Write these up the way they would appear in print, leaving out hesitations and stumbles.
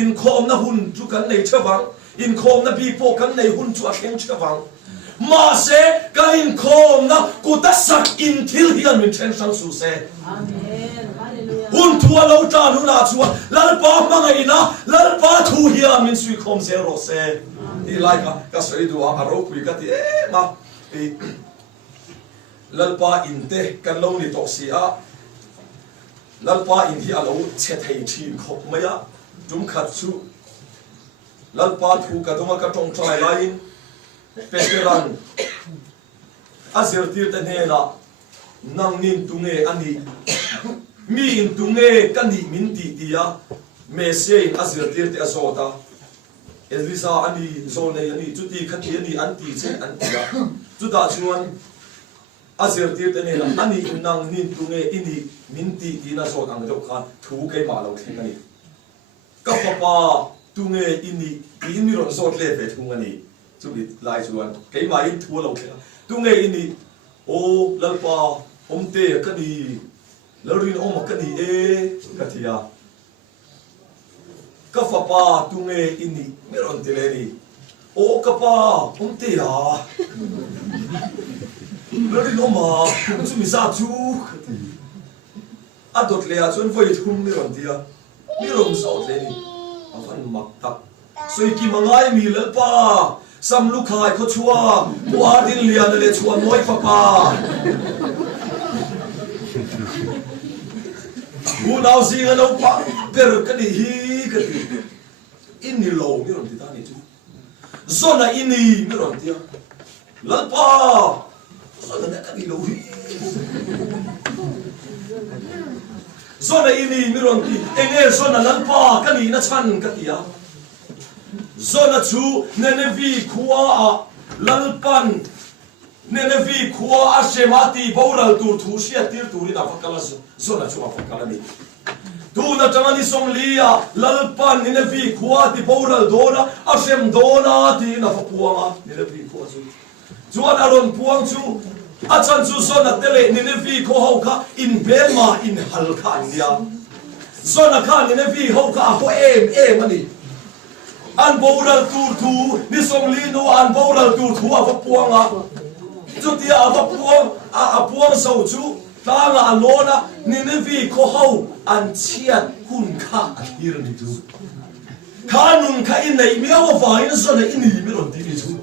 in khom na hun chu kan nei chawang in khom na bi po kan nei hun chu a kheng chawang ma se kan in khom na ku ta sak in thil hian min chen sang su se amen hallelujah hun thua lo ta nu na chu lal pa ma ngai na lal pa thu hian min sui khom se ro se i lai ka soi du a ro kui ka ti ma lal pa in te kan lo ni to si a lal pa in hi a lo che thei thin khop maya tum khat chu lal pa thu ka doma ka tong trai lain peteran azir tir ta ne la nang nin tu nge ani mi in tu nge kan ni min ti dia me se in azir tir te azota elisa ani zone ani chu ti khat ani an ti che an ti da chu da chuan azir tir te ne la ani nang nin tu nge ini min ti ti na so ang do khan thu ke ma lo thing ani ka papa tu nge ini in mi ron so le ve thu ani chu bi lai chuan ke ma in thu lo thing tu nge ini o lalpa omte ka ni larin om ka ni e ka thia ka fa pa tu nge ini mi ron te le ni o ka pa omte ya larin om ma chu mi sa chu adot le a chuan voi thum mi ron tia mi ron so le ni avan mak tak soi ki mangai mi lalpa sam lu khai kho chua wa din lian le chua moi fa pa bu nau si ga no pa per ka ni hi ka ti in ni lo mi ron ti ta ni chu zona ini mi ron tia lal pa zona ka ni lo hi zona ini mi ron ti enge zona lal pa ka ni na chan ka tia zona chu nenevi khua a lalpan nenevi khua a shemati boral tur thu sia tir turin a fakala zona chu a fakala ni tu na tamani somlia lalpan nenevi khua ti boral dona a shem dona ti na fapuanga nenevi khua chu chuan aron puang chu a chan chu zona tele nenevi kho ho kha in bema in hal kha india zona kha nenevi ho kha ho em ani an boral tur thu ni song li no an boral tur thu a puanga chu tia a puang a puang so chu ta nga alona ni ne vi kho ho an chiat hun kha a hir ni tu khanun kha in nei mi awa vai na so na in ni mi ron ti ni chu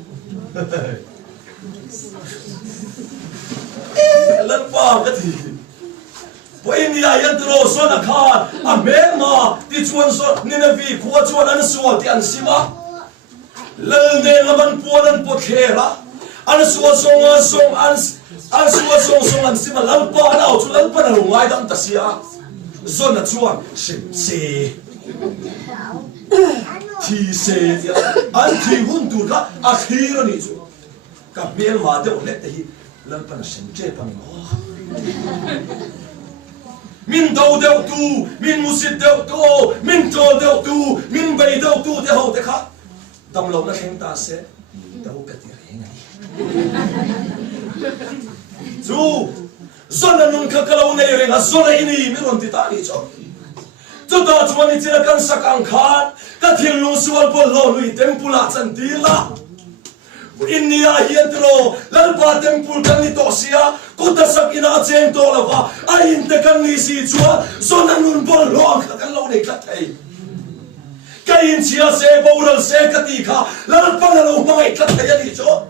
lan pa ka ti po India yan tro so na khan a mema ti chuan so ni na vi khuwa chuan an suwa ti an sima lal ne laman puan an po khera an suwa song an suwa song an sima lal pa na chu lal pa na ngai dam ta sia so na chuan sim se ti se an ti hun tu ka a khira ni chu ka mel ma de le te hi lal pa na sim che pa mo min do deu tu min musit deu tu min to deu tu min bei deu tu de ho te kha dam lo na kheng ta se deu ka ti reng ani chu zona nun kha kalo nei reng a zona ini mi ron ti ta ni cho chu ta chuan ni chira kan sakang khan ka thil lu sual pol lo lui tempula chan ti la India hian tro lalpa temple kan ni to sia ko ta sakina chen to lova a in te kan ni si chua zona nun bol lo kan lo nei ka thei ka in chia se boral se ka ti kha lalpa na lo mai ka thei ani cho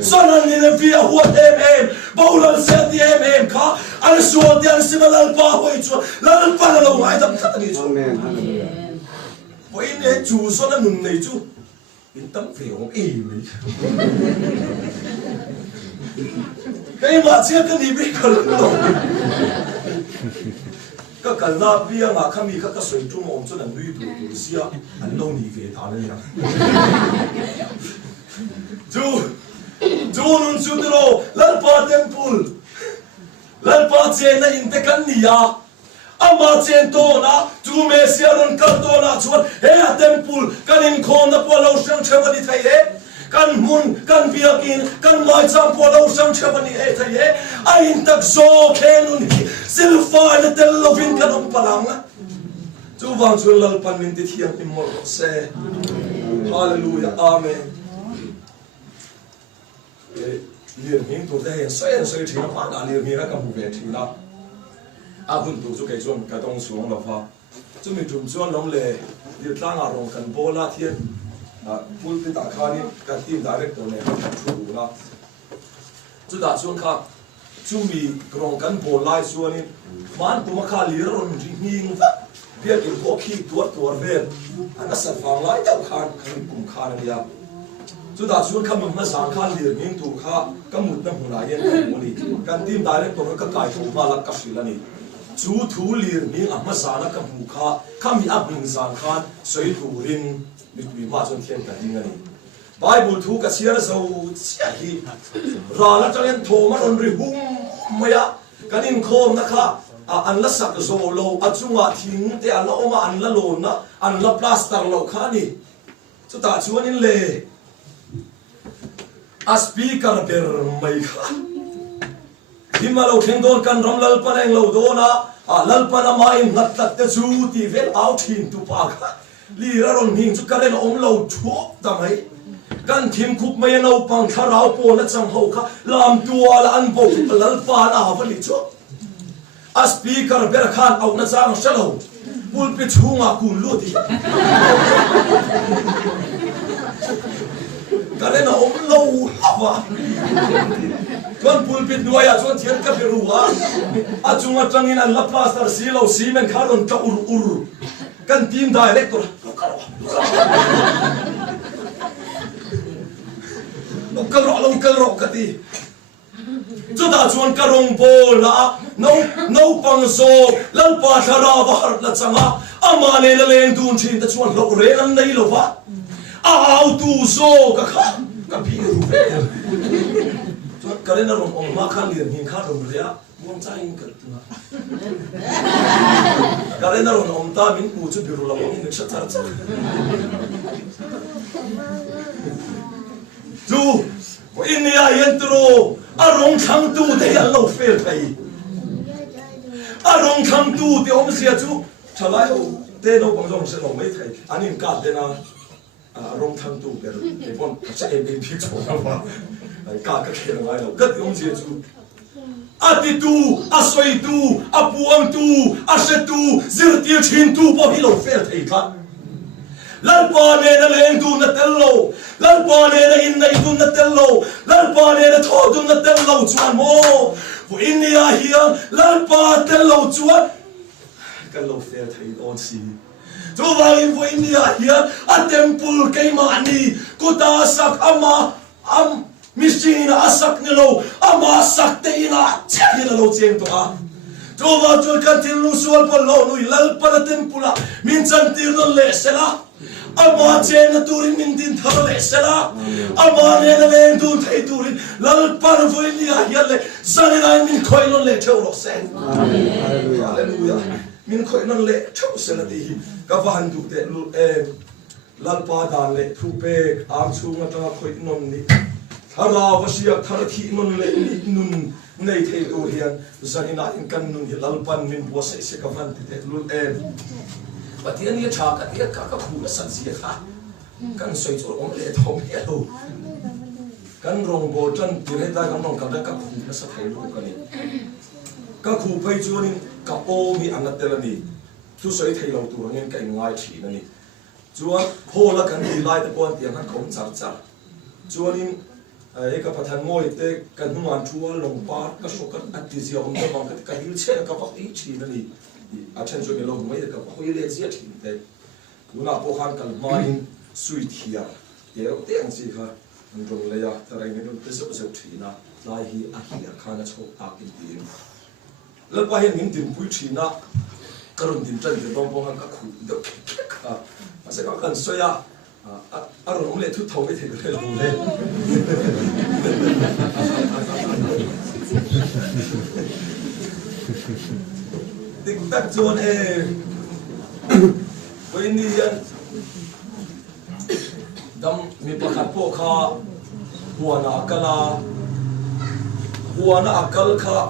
zona ni ne via hu em boral se ti em kha an so ti an sim lalpa hoi cho lalpa na lo mai dam ka ni cho amen po in ne chu zona nun nei chu in tâm phải ông ý mình cái mà chưa cái gì biết còn đâu cái cần là bia mà khăm mi cái sợi trung mồm cho nên nuôi tụ xia anh lâu nhỉ về thà này chú nun chú đó lalpa temple lalpa chen na in te kan niya ama chen to na tu me siaron kal to na chuan he a temple kan in khom na po lo sang chawani thai he kan mun kan biakin kan mai cham po lo sang chawani he thai he a in tak zo khenun hi silfa na tel lovin kan om palang chú vang chuan lalpan min ti thiam imol se hallelujah amen liền hình tụt đây xoay thì nó phá đã liền hình nó cầm về thì nó hun tụt chú cái chuan cái đông xuống là pha chú mình trùm chuan lông lệ liền tăng à rong cần bô la thiên phun tin tạ khai đi cái team director này nó chụp đủ na chú đã chuan khác chú mình rong cần bô la chuan đi man tụi mà khai liền rong hình biết cái bộ khí tuột về nó sẵn phẳng lại đâu khan cùng khan này à chú đã chuan khăm mà sáng khan liền hình tụ kha cái một năm hôm nay yên một đi cái team director nó cái cài thủ mà là cái gì là này chú thủ liền hình mà sáng nó cái mù kha khăm bị áp bình sáng khan sấy thủ rin bị mà chọn thiên cái gì này Bible thu cái xe dầu xe hi ra là cho nên thô mà on ri hum mày à cái in khom na kha anh là sắc dầu lâu à chung à thím thì anh là mà anh là lồn na anh là plaster lâu kha ni chú ta chuan in lệ a speaker ber mai kha hima lo theng don kan ram lal paneng lo do na lal pana mai ngat tat te chu ti vel out hin tu pa kha li ra ron hing chu kalen om lo thu ta mai kan thim khup mai no pang tharau po na chang ho kha lam tua la an bo lal pa na ha vali chu a speaker ber khan au na chang shalo pulpit chunga kun lu ti kalen om lo hava chuan pulpit nuaya chuan thian ka berua a chunga tangin an la plaster silo cement kharon ka ur kan team director lo kal ro ka ti chu da chuan ka rong bola no pang so lal pa thara wa har la changa ama ne la leng dun thin ta chuan lo re an nei lo wa au tu so ka kha ka pi ru ve cái này nó ông mà khăn liền hình khác rồi đấy á muốn trái hình cực nữa cái này nó ông ta mình mua chút biro làm ông được sát sát chú có in này hiện tro rong thang tu thì anh lâu phê thầy rong thang tu thì ông sẽ chú trả lại tên ông bằng dòng sẽ lâu mấy thầy anh em cả tên rong thang tu để bọn sẽ em biết chỗ nào mà cả cái kia là ai đâu cất ông gì chú ti tu xoay tu buông tu sẽ tu giữ tiêu chín tu bao nhiêu phê thầy khác lần qua này là lên tu là tên lâu lần qua này là in này tu là tên lâu lần qua này là thọ tu là tên lâu chuan mô với India hiện lần qua tên lâu chuan cái lâu phê thầy ôn gì chú vang với India hiện temple cái mà ni cô ta sắc Missina asak ni lo ama sak te ina chhi la lo cheng to a to wa chu kan tin lu sual pol lo nui lal pa tempula min chan tir no le sela ama chen na turin min din thar le sela ama ne na len dun thei turin lal pa no voi ni a hial le zan na min khoi no le theu ro sen hallelujah min khoi no le theu sen la di ka van du te lu lal pa dan le thu pe am chu nga ta khoi non ni thara vasia thara thi non le nun nei thei o hian zanina in kan nun hi lalpan min bo se ka van te lul Pathian ni tha ka khu na san sia kha kan soi chu ong le thom he lo kan rong bo chan ti re ta kan rong ka khu na sa thai lo ka ni ka khu phai chu ni ka o mi anat te la ni tu soi thei lo tu ngin kai ngai thi na ni chuan ho la kan ni lai te pon tiang han khom char chuanin cái Pathian ngồi te kan human chua long pa ka shokat atizia om da bang ka hil che ka pa hi chi na ni achen jo ke lo mai ka pa hoi le zia thi te una po khan kal main sui thia te ang chi kha an rong le ya ta rai ne te so thi na lai hi a hi kha na chho ta kin ti le pa hin min tin pui thi na karun tin chan de dong po khan ka khu do ka ase ka kan so ya rong le thu thau cái thế rong le tik tak chuan với ni dam mi pakhat po kha huana akal kha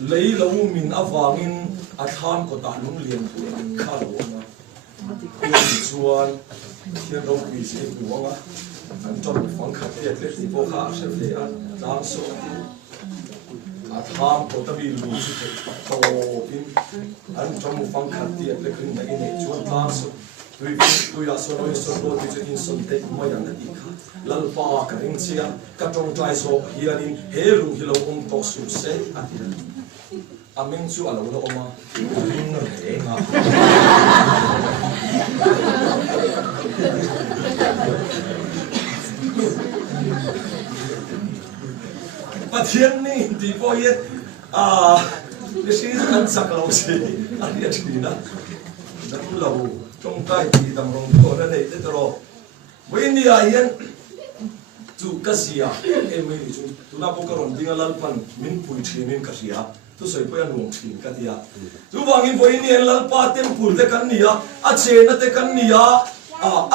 lấy lâu min avangin a tham ko ta lung lian tu kha lo ma chuan thiên đâu quỷ sĩ của ông anh trong phòng khách tiệc lễ thì vô khả sẽ về ăn đang số tham có ta bị lù sự to tin anh trong một phòng khách tiệc lễ kinh này này chuan đang số tôi đã số nói số đôi thì in số tết mới ăn được ít lal pa cái hình xe cái trong trái số hiện in hệ lùng hi lâu ông to sụp xe ăn đi mình chú ở đâu đó mà mình nói thế mà Pathian In thì có ít cái gì ăn sặc lâu gì ăn gì thì đó đâm lâu trong tay thì đâm rong to ra đây thế rồi với ni ai chú cái gì em mới chú tu na bốcron tiếng lal pan min pui thi min cái gì tu soi po yan wong thin ka dia tu wangin voi ni lal pa temple te kan nia a che na te kan nia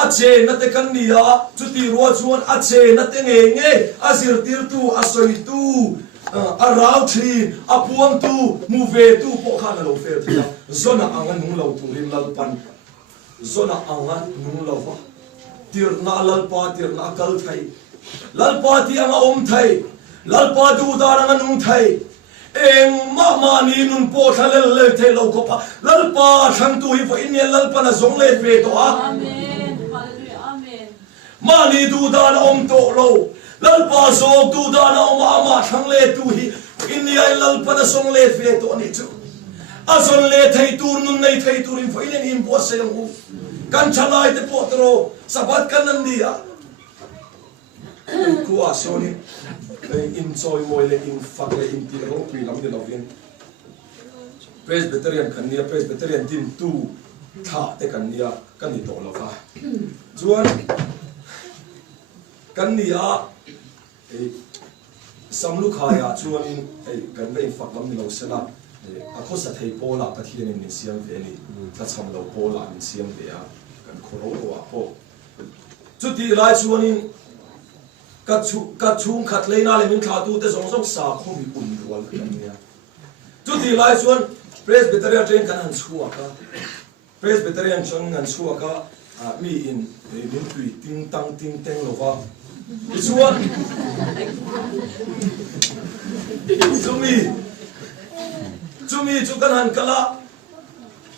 a che na te kan nia chu ti ro chuan a che na te enge a sir tir tu a soi tu a rau thi a puang tu mu ve tu po kha na lo fer thia zona angan nung lo tu rim lal pan zona angan nung lo wa tir na lal pa tir na kal thai lal pa ti anga om thai lal pa du da anga nung thai em ma ni nun po thalel le the lo ko pa lal pa thang tu hi fo in lal pa na zong le ve to a amen hallelujah amen ma ni du da na om to lo lal pa zo du da na om ma thang le tu hi in lal pa na zong le ve to ni chu a zon le thei tur nun nei thei tur in fo in im po se u kan chalai te po tro sabat kan nan dia ku a so ni in soy moi le in fak le in ti ro pi lam de lovin presbyterian kan nia presbyterian din tu tha te kan nia kan ni to lo ka chuan kan nia samlu khaya chuan in kan ve fak lam ni lo sela a kho sa thei pola Pathian In siam ve ni ta cham lo pola in siam ve a kan khoro wa po chu ti lai chuan in các chung khát lấy na lấy mình khát tu te giống giống sa không bị ủn ruột cái này chút thì lại xuân presbyterian trên cái hàng chua cả presbyterian trong hàng chua cả mi in để mình tùy tinh tăng lo vào xuân chú mi chú cái hàng cả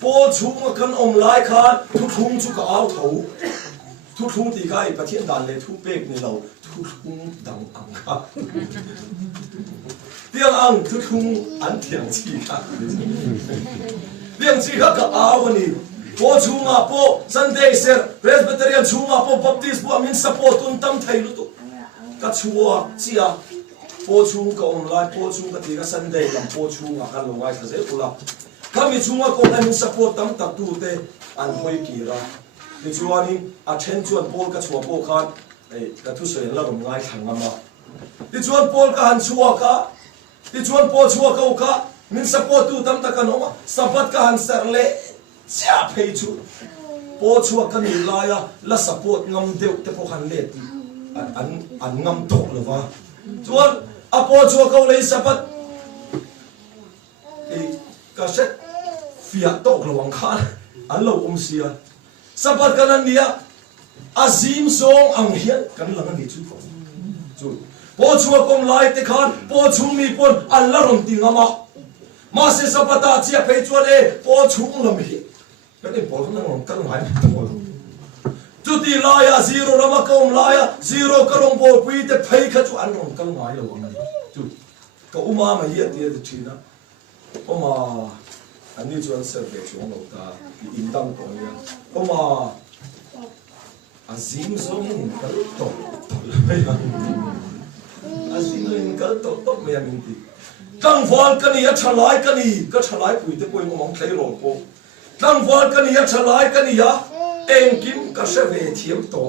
po chung cái ông lại khát thu chung chú cái áo thấu thu chung thì cái Pathian đàn lệ thu bếc này lâu thu chung đằng ăn khát tiếng ăn thu chung ăn tiếng chi khác tiếng chi khác cái áo này po chung à po Sunday ser Presbyterian chung à po Baptist po mình support tuân tâm thầy luôn tụ cái chùa chi à po chung cái ông lại po chung cái tiếng Sunday làm po chung à cái lâu ngày thật dễ ula kami chung à có mình support tâm tập tu te ăn hơi kỳ ra thì chuan in a then chuan Paul ka chua po khan ka thu soi la rom ngai thang ama thì chuan Paul ka han chua ka thì chuan Paul chua ka min support tu tam ta ka no sabat ka han ser le cha phei chu Paul chua ka ni la ya la support ngam deu te po khan le ti an ngam tok lo wa chuan a Paul chua ka le sabat ka set fia tok lo wang khan an lo sia sabat kanan dia azim song ang hian kan lang ni chu po chua kom lai te khan po chung mi pon an la rom ting ama ma se sabata chia phei chuan po chung lam hi kan ni pol kan rom kan lai to chu ti lai a zero rama kom lai a zero karong bo pui te phei kha chu an rom kan lai lo ang chu ka uma ma hi ti de thina oma ani chuan serve chung lo ta in dang ko ya oma azim zong kal to azim in kal to me amin ti tang wal kani ya thalai kani ka thalai pui te poi ngom thlei ro ko tang wal kani ya thalai kani ya eng kim ka se ve thiam to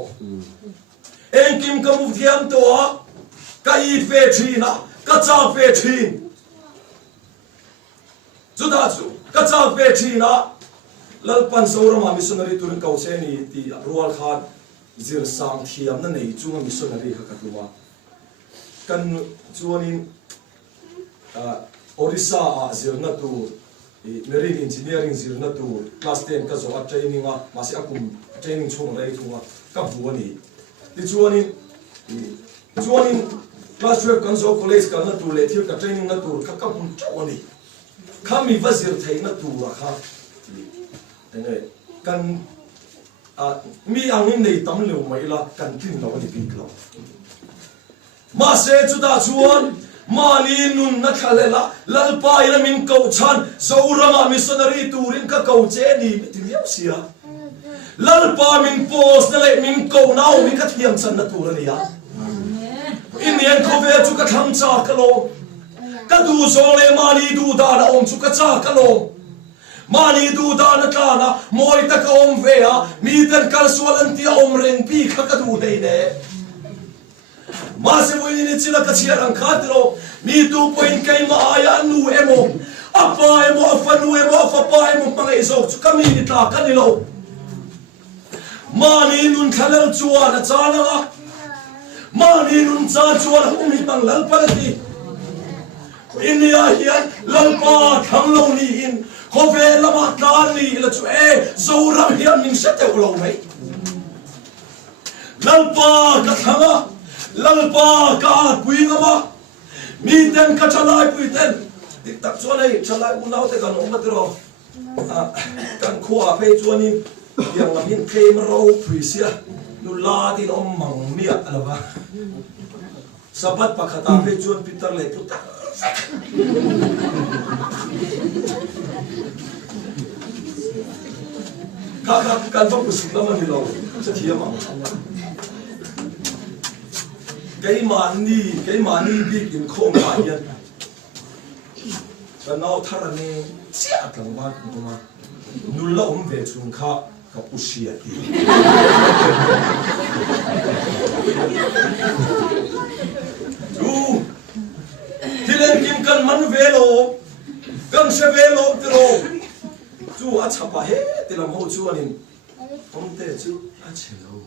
eng kim ka mu thiam to ka I ve thina ka cha ve thin chu da chu ka cha ve thina lal pan sorama missionary turin kau che ni ti rual khan zir sang thiam na nei chunga missionary kha katuma kan chuanin orissa a zirna tu marine engineering zirna tu class 10 ka zo a training a masi akum training chung rei thunga ka buani ti chuanin class 12 kan zo college kan na tu le thil ka training na tu ka hum chawani khami wazir theina tu ra kha enge kan mi angin nei tam leu mai la kan tin lo ni pin klo ma se chu da chuan mani nun na khalela lalpa ila min ko chan zorama missionary turin ka ko che ni ti miau sia lalpa min post na le min ko nau mi ka thiam chan na tur ni ya in the end ko ve chu ka tham cha ka lo ka du so le mani du da na om chu ka cha ka lo mani du da na ka na moi ta ka om ve a mi tan kal sual an ti om reng pi kha ka du nei ne ma se voi ni chila ka chia rang kha tro mi tu point kai ma aya nu emo apa emo afa nu emo afa pa emo pangai zo chu ka mi ni ta ka ni lo mani nun khalal chuan a chana nga mani nun cha chuan um hi bang lal pa ti India hian lalpa thang lo ni in ko ve lama ta ni la chu e zo ram hian min se te lo mai lalpa ka thanga lalpa ka puinga ma mi ten ka chalai puiten dik tak chuanai chalai unau te kan om matro kan khua pe chuanin yang min claim ro puisia nu la din om mang mia alaba sabat pakhata pe chuan pitar le puta ka kan va pusik lama ni lo sa thiama cái mani big in khom ba yan kan nau thar ani sia tlang ba kuma nul la om ve chung kha ka pusia ti tu tilen kim kan man ve lo kan se ve lo tro tu a chapa he tilam ho chu anin om te chu a chelo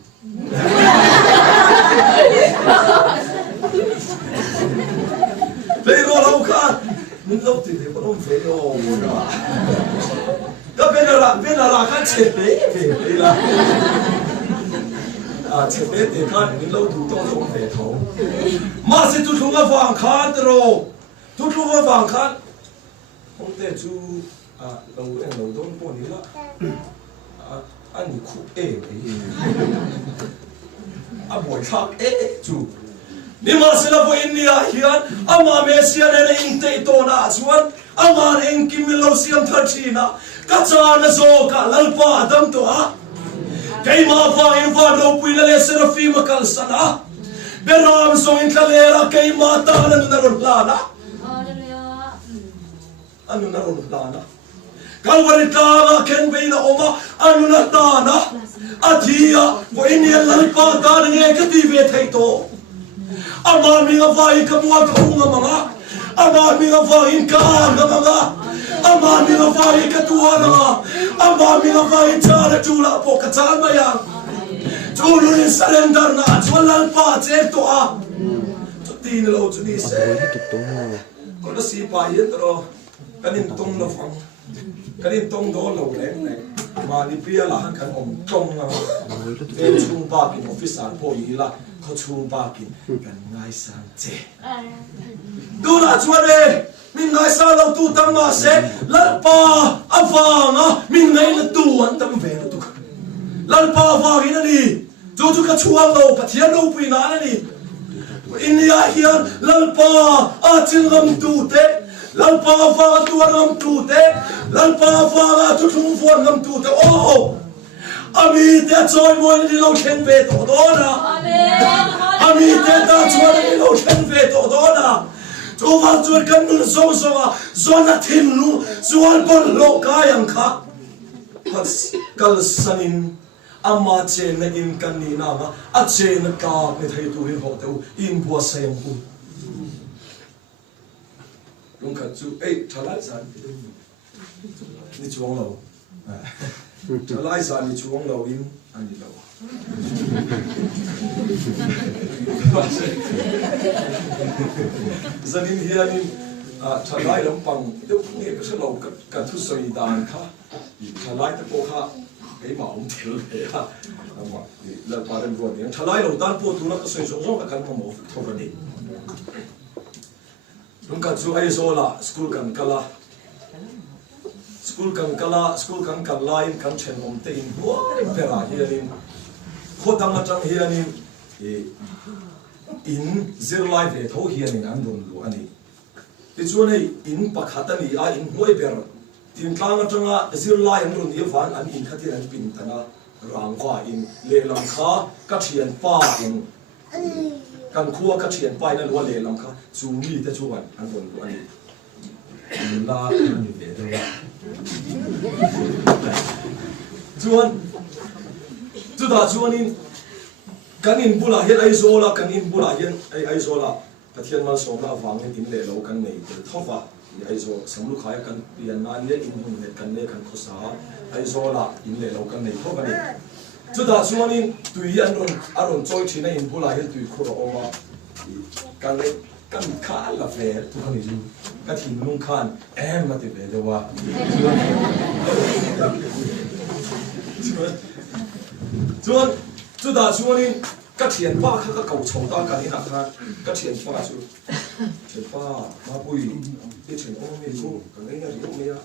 Pero lau ka min lau ti de bon fe o na ka benara ka chepe la a chepe de ka min lau tu to so fe tho ma se tu thunga wang khan tro tu thunga wang khan om te chu a lau don po ni la ani khu a boy thak chu ni ma se la vo India hian ama mesia ne in te to na chuan ama en kim lo siam thachina ka cha na zo ka lalpa dam to a kai ma fa in va ro pui la le serafi ma kal sana beram so in kalera kai ma ta na na ron plana anu na ron plana Kalvari tana ken beina oma anu na tana athia vo India lalpa ta nge ka ti ve thai to ama mi nga vai ka mua ka unga manga ama mi nga vai ka nga manga ama mi nga vai ka tuana ama mi nga vai chara chula po ka chalma ya chulu ni surrender na chulal pa che to a to tin lo chu ni se ko na si pa yen tro kanin tong lo fang kanin tong do lo leng ne ma ni pia la han kan om tong na e chung pa kin officer po yi la ko chung pa kin kan ngai sang che du la chuane min ngai sa lo tu tam ma se lal pa avanga min ngai na tu an tam ve na tu lal pa avanga ni chu ka chuang lo pathian lo pui na ni India hian lal pa a chingam tu te lal pa va tu ngam tu te lal pa va tu thung fuan ngam tu te oh ami te choi moi ni lo chen ve to do na ami te ta choi ni lo chen ve to do na tu va chu kan nu so so a zona thim nu chuan bol lo ka yang kha pas kal sanin amma che na in kan ni na ma a che na ka me thai tu hin ho te in bua sayang bu Lung khat chu ei thalai san ni chuang lo thalai san ni chuang lo in ani lo zanin hianin Chalai lampang itu ni keselau katu soidan kah, chalai tu poha cái màu thil ya, ama la paran buat yang chalai lautan po tu nak kesoi song akan mau thova ni. Nungkat su ai sola school kan kala lain kan chen om te in buat pera hianin khotang atang hianin in zero life e tho hianin an dun lu ani. Ti chuan hei in pakhata ni a in hoi ber tin tlang atanga zir lai an run ye van an in khatin an pin tana rangwa in le lam kha ka thian pa in kan khuwa ka thian pa na lo le lam kha chu mi te chuan an run lu ani la ani ve de wa chuan chu da chuan in kan in bula hian ai zola kan in bula hian ai zola Pathian mal som la awang in le lo kan nei te thowa ai zo samlu khaya kan pian na ne in hun ne kan ne kan khosa ai zo la in le lo kan nei thowa ni chu da chuanin tui an aron choi thina in bula hian tui khura oma kan le kan kha la fe tu kan ni ka thin nung khan ma te ve de wa chuan chu da chuanin các thiền ba các cầu chầu ta cả đi nạp ha các thiền ba chú thiền ba ma bùi đi thiền ông mi chú cả cái nhà gì ông mi á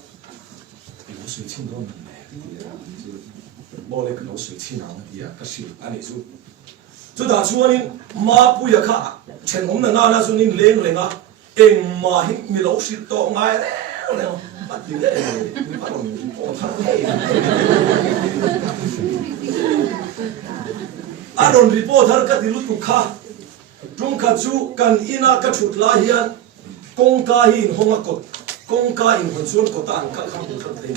lẩu suy chín đó mình nè bỏ lại cái lẩu suy chín nào đi á các siêu anh ấy chú chú đã chú anh ma bùi à cả thiền ông na chú nín lên á em mà hít mi lẩu suy to ngay đấy bắt đi đấy mi bắt đầu mình bỏ thằng này Adon report har ka dilut ku kha tung kha chu kan ina ka thut la hian kong ka hin honga kot kong ka in hon chuan ko ta an ka kham thot thei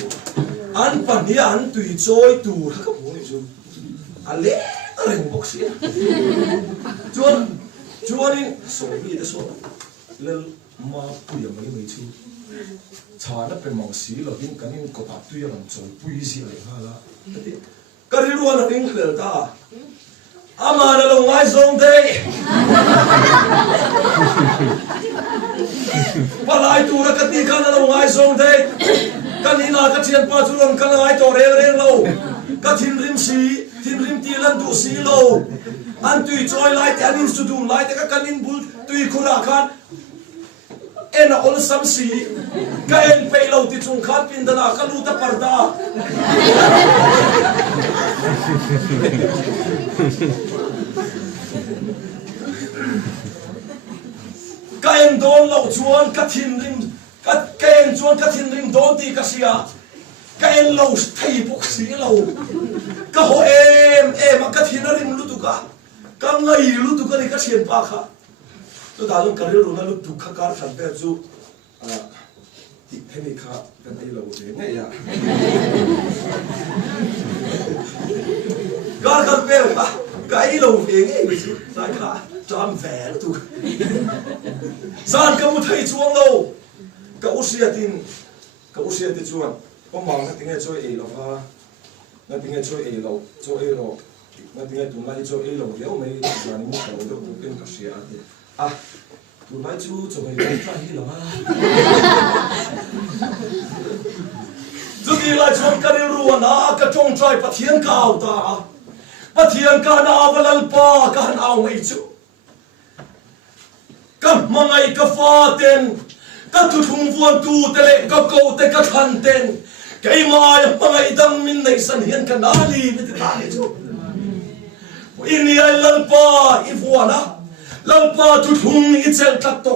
an pan hi an tui choi tu ha ka bu ni chu ale reng box ya chuan in so bi de so lel ma pu ya mai chu cha na pe mang si lo hin kan in ko ta tu ya lam choi pui si le ha la ka ri ruan na ring khel ta ama na lo ngai zong dei palai tu ra ka ti kan lo ngai zong dei kan ina ka thian pa chu lon kan ngai to reng lo ka thin rim ti lan du si lo an tui choi lai te anin su dum lai te ka kan in bul tui khura khan ena ol sam si ka en pe lo ti chung khat pin dana ka lu ta parda ka en don lo chuan ka thin rim don ti ka sia ka en lo thei bok si lo ka ho em ka thin rim lu tu ka ngai lu tu ka ni ka sian pa kha tu da lung ka ri ru na lu tu kha kar than pe chu ti themi kha kan ai lo de ne ya gar kan pe ka ai lo ve nge chu sai kha tram ve tu san ka mu thei chuang lo ka usia ti chuan ko mang na tinge choi ei lo ha na tinge choi ei lo na tinge tu na choi ei lo leo mai na ni mu ka lo ku pen ka sia ate tu mai chu cho mai ta hi lo ha chu ti lai chuan ka ri ru na ka chong trai pathian kau ta pathian ka na walal pa ka han au mai chu ka mangai ka fa ten ka tu thung vuan tu te le ka ko te ka than ten kai mai mangai dang min nei san hian ka na li mi te ta ni chu ini ai lalpa i vuana lalpa tu thung i chel tak to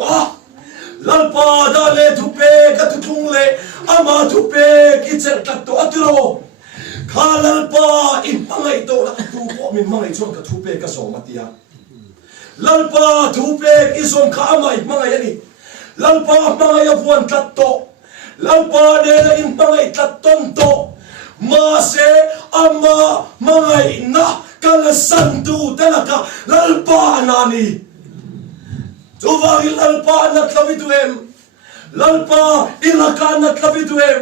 lalpa da le thu pe ka tu thung le ama thu pe ki chel tak to atiro kha lalpa i mangai to la tu po min mangai chon ka thu pe ka so matia lalpa thu pe ki som kha mai mangai ani lalpa mangai avuan tat to lalpa de la in mangai tat ton to ma se ama mangai na kala santu telaka lalpa nani Tuwagi lalpa na tlaviduem lalpa ilaka na tlaviduem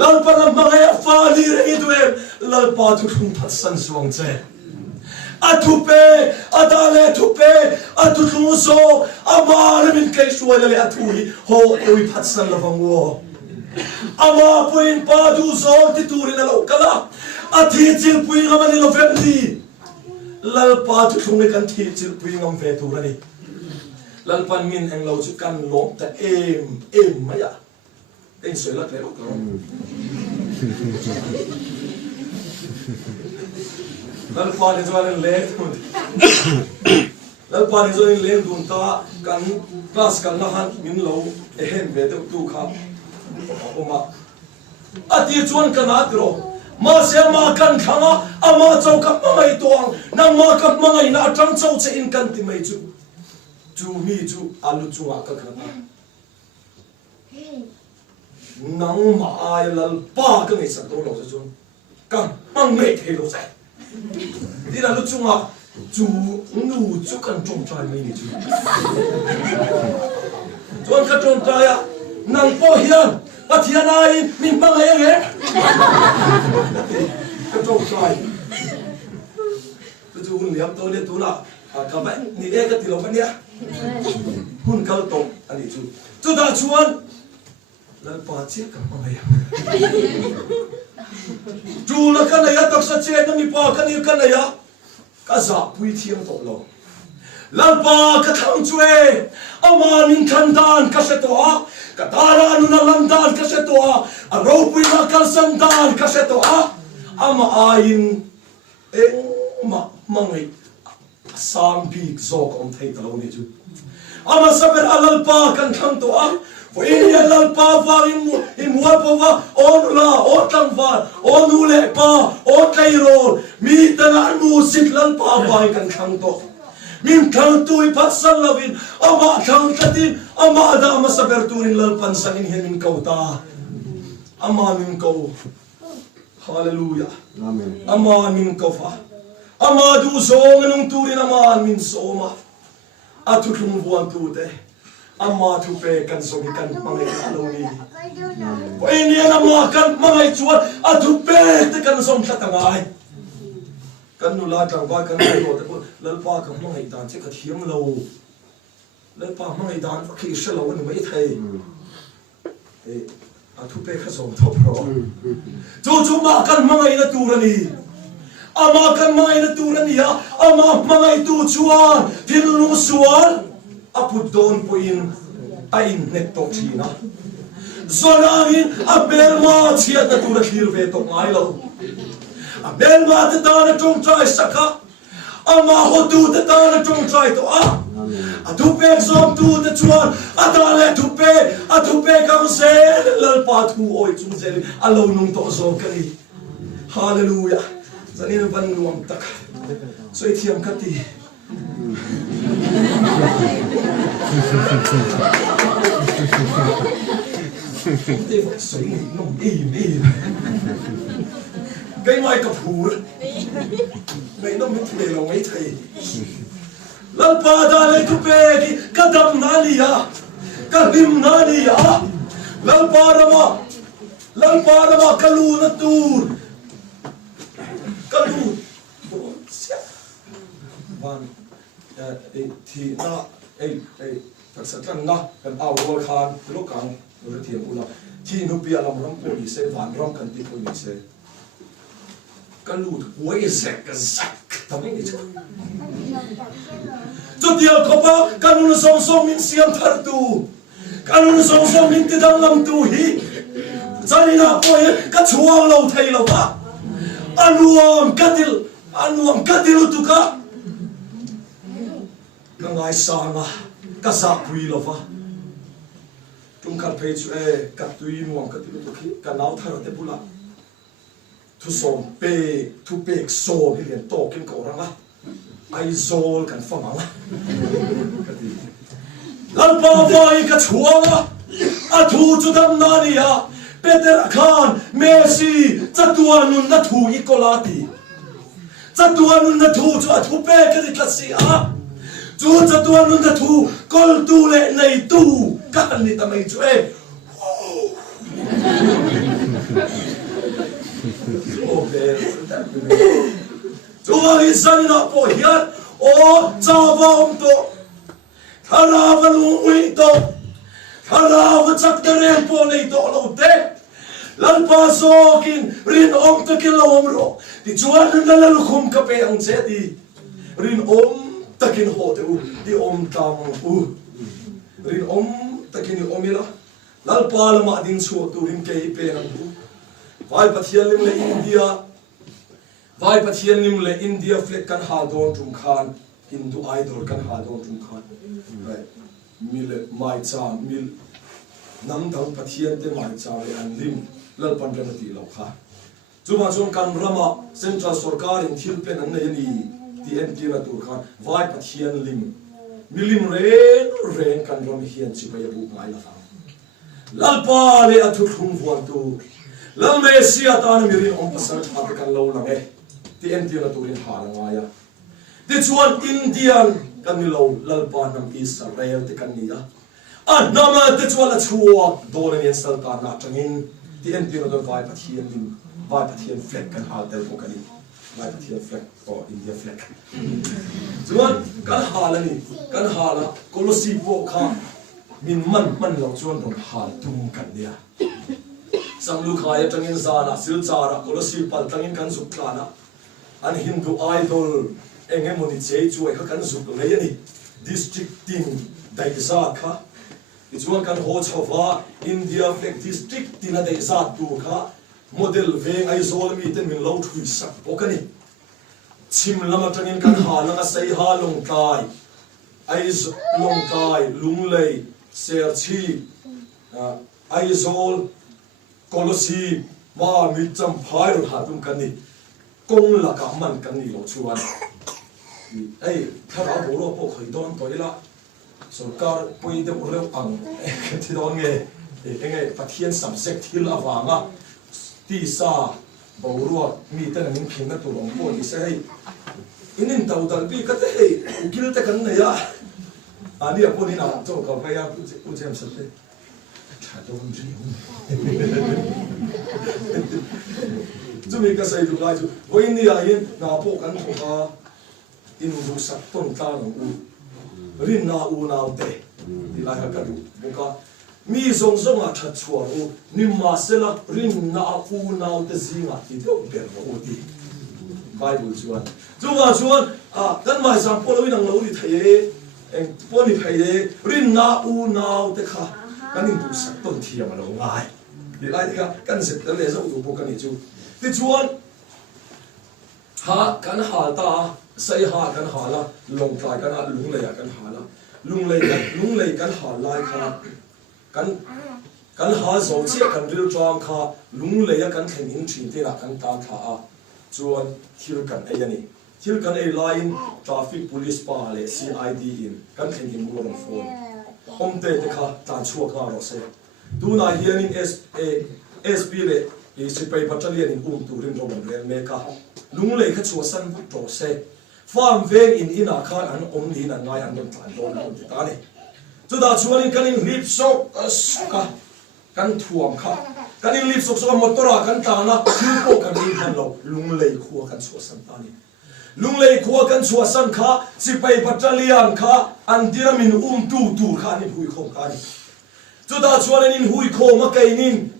lalpa na mga fali reiduem lalpa tu thung pat san suang che Atupe, adale tupe, atutumuso, ama namin kay suwalali atuli, ho, ewi patsan lavang wo. Ama puin pa duzo, tituri na laukala, at hitil puin nga manilo family. Lalpa tutungi kan hitil puin nga veturani. Lalpan min ang lausukan lom ta maya. Ang soy lero ka. Lalpa ni zoan len. Lalpa ni zoan len dunta kan class kan nahan min lo ehem ve tu kha. Oma. Ati chuan kanatro. Ma se ma kan khanga ama chau kap mangai toang nang ma kap mangai na tang chau che in kan ti mai chu. Chu mi chu alu chu ka khana. Nang ma ai lal pa ka ngai sa to lo sa chun ka mang ngai the lo sai di la lu chu nga chu nu chu kan chong chai mai ni chu chon ka chong chai ya nang po hian Pathian In min bang enge ka chong chai chu hun liam to le tu la ka ba ni e ka ti lo ba nia hun kal tong ani chu da chuan lalpa chia ka maya chu la ka ya tak sa che na mi pa ka ni ka ya ka za pui thiam to lo lalpa ka thang chue ama min khan dan ka se to a ka tara nu na lam dan ka se to a ro pui na kal san dan ka se to a ama ain ma mangai sam big zok om thei ta lo ni chu ama saber alalpa kan thang to a for in lalpa va in wapova on la on tangva on ule pa on kairo mi tana mu sit lalpa va kan khang to min khang tu i pasal lavin ama khang tatin ama da ma saber tu in lalpan sanin hin min kauta ama min kau hallelujah amen ama min kaufa ama du song nung turin ama min soma atutlung buan tu te ama tu pe kan sogi kan mangai aloni ko ini ama kan mangai chuan atu pe te kan som thatangai kan nu la tang ba kan lo te lalpa kan mangai dan che ka thiam lo lalpa mangai dan fa ki shalo ni mai thai atu pe ka som thop ro chu ma kan mangai na turani ama kan mangai na turani ya ama mangai tu chuan tin lu suan apud don po in ain net to china zonangin abel ma chia ta tu ra thir ve to ngai lo abel ma ta ta na tong trai saka ama ho tu ta ta na tong trai to atu pe zom tu ta chuan atale tu pe kang se lal pa tu oi chung se alo nung to zo kali hallelujah zanin van nuam tak so i thiam kati cái mai cặp hủ mấy nó mới thề lòng mấy thầy lần ba đã lấy cúp bê đi cả đâm nani à cả lim nani à lần ba đó mà cả lu nó tuôn cả lu van thì na thật sự rằng na cần ao rồi khan lúc càng rồi thiền u là thì nó bia làm rong body sẽ van rong cần đi body sẽ cái lụt quay sẹt cái sạc tao biết chứ cho tiêu có ba cái nó song mình xiêm thar tu cái nó song mình tự đăng làm tu hi cho nên là coi cái chuang lâu thầy lâu ba anuam cái điều tu cả cái ngày sáng à cái sao quý lâu ba chúng ta phải chơi cái tùy nuông cái điều tu khi cái nào thay đổi bula thu som pe thu pek so hi lian to kin ko ranga ai zol kan famanga kati lalpa vai ka chuanga a thu chu dam nani ya Peter Khan Messi chatuanun na thu ikolati chatuanun na thu chu a thu pe ka di klasi a chu chatuanun na thu kol tu le nei tu ka ni ta mai chu Chuan in zanina po hian o chawa to tharawa lungui to tharawa chakterel po nei to lo te lalpa zokin rin ta kilom ro ti chuan na lalukhum ka pe ang che ti rin takin ho te u ti tamang u rin takin omila lalpa lama ding chu tu rin ke pe ang u vai pathian lim le India vai pathian lim le India flag kan ha don tum khan Hindu idol kan ha don tum khan right mil mai cha mil nam dang pathian te mai cha le an lim lal pan kan ti lo kha chuma chung kan rama central sarkar in thil pen an nei ni ti en ti na tur khan vai pathian lim milim ren kan ram hian chi pa bu ngai la lal pa le athu thum vuan tu lal me sia ta na mirin pasal tha kan lo lang e ti en ti na turin ha la nga ya ti chuan Indian kan ni lo lal pa nam Israel te kan ni ya nama te chuan la chua do na ni sal ta na tangin ti en ti na do vai pathian lim vai pathian flag kan ha tel ko kan ni vai pathian flag o India flag chuan kan ha la ni kan ha la kolosi po kha min man lo chuan don ha tum kan nia sang lu khaya tangin zana sil chara kolosi pal tangin kan suk klana an Hindu idol enge moni chei chuai kha kan suk le ni district team dai za kha ichuan kan ho chawa India flag district tina dai za tu kha model veng ai zol mi ten min lo thui sak pokani chim lama tangin kan ha langa sei ha long tai ai long tai lung lei ser chi ai zol kolosi ma mi cham phai ro ha tum kan ni kong la ka man kan ni lo chuan ai thara bo ro po khoi don toila sarkar poi de ro ang thi don nge enge pathian subject thil awanga ti sa bo ro mi ta ning phin na tu long po ni se hei inin tau dal bi ka te hei ukil te kan ne ya ani apo ni na to ka pa ya u jem sa te cha do ji Zumi ka sai du lai chu voi ni a yin na po kan tho ka in du sak ton ta no u rin na u na te di lai ka du bu ka mi zong zong a that chua u ni ma se la rin na u na te zinga ti do ber mo ti Bible chuan kan mai sam po lo nang lo ni thai eng po ni thai de rin na u na te kha kan in du sak ton thi ma lo ngai di lai ka kan se ta le zo du po kan ni chu ti chuan ha kan ha ta sai ha kan ha la long tai kan ha lung le ya kan ha la lung le kan ha lai kha kan ha zo che kan ril tram kha lung le ya kan theng in thin te la kan ta tha a chuan thil kan ai ani thil kan ai line traffic police pa le CID in kan theng in mo long phone omte te kha tan chuak na ro se tu na hian in SP le Sipai Battalion in turin Roman Real Meka. Lung lei ka chua san to se. Farm veng in ina khan an ni na ngai an tan don on ti ta ni. Chu da chuan in kan in lip sok ka kan thuam kha. Kan in lip sok so motora kan ta na chu po kan in han lo lung lei khua kan chua san ta ni. Lung lei khua kan chua san kha Sipai Battalion kha an diramin tu kha ni hui khom kha ni. Chu da chuan in hui khom ma kai nin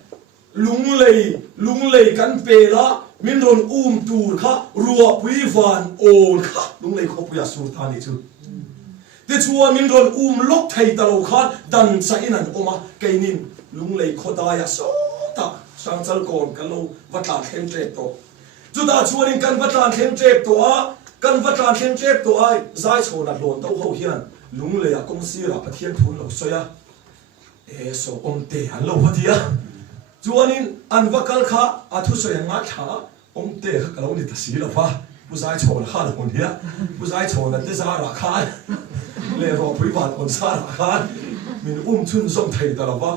lung lei kan pe la min ron tur kha ruwa pui van on kha lung lei kho puya sur ta ni chu te chuan min ron lok thei ta lo kha dan sa in an oma kainin lung lei kho da ya so ta sang chal kon kan lo watla thlem trep to chu da chuan in kan watla thlem trep to a kan watla thlem trep to ai zai chhona hlon to ho hian lung lei a kong sira pathian thun lo soya so omte an lo hatia chuanin an vakal kha athu soya nga tha omte kha kalo ni ta si la fa puzai chhon kha la hon hia puzai chhon te za ra kha le ro pui van on sa ra kha min chun zom thei ta la wa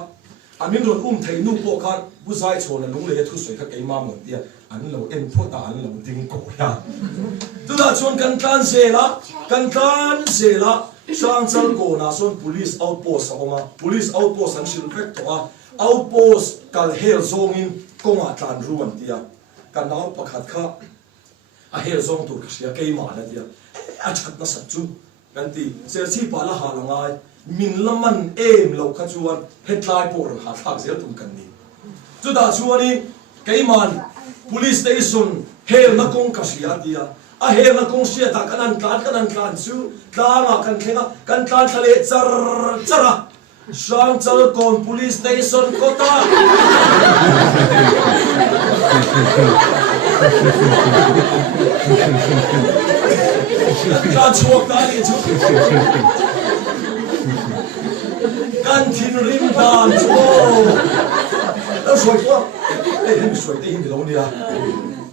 amin ron thei nu po kha puzai chhon lung le thu soi kha ke ma mon tia an lo en pho ta an lo ding ko ya tu da chuan kan tlan se la sang chal ko na son police outpost oma police outpost an sil vek to a outpost kal hel zong in konga tlan ruan tia kan naw pakhat kha a hel zong tur ka sia ke ma na dia a that na sa chu kan ti se chi pa la ha la ngai min laman em lo kha chuan hetlai por ha thak zel tum kan ni chu da chuani ke man police station hel na kong ka sia dia a hel na kong sia ta kan an tlan chu tla kan khenga kan tlan thale chara sang chal kon police station kota kan chuak ta ni chu kan thin rim dan chu a soi chu hem soi te hin lo nia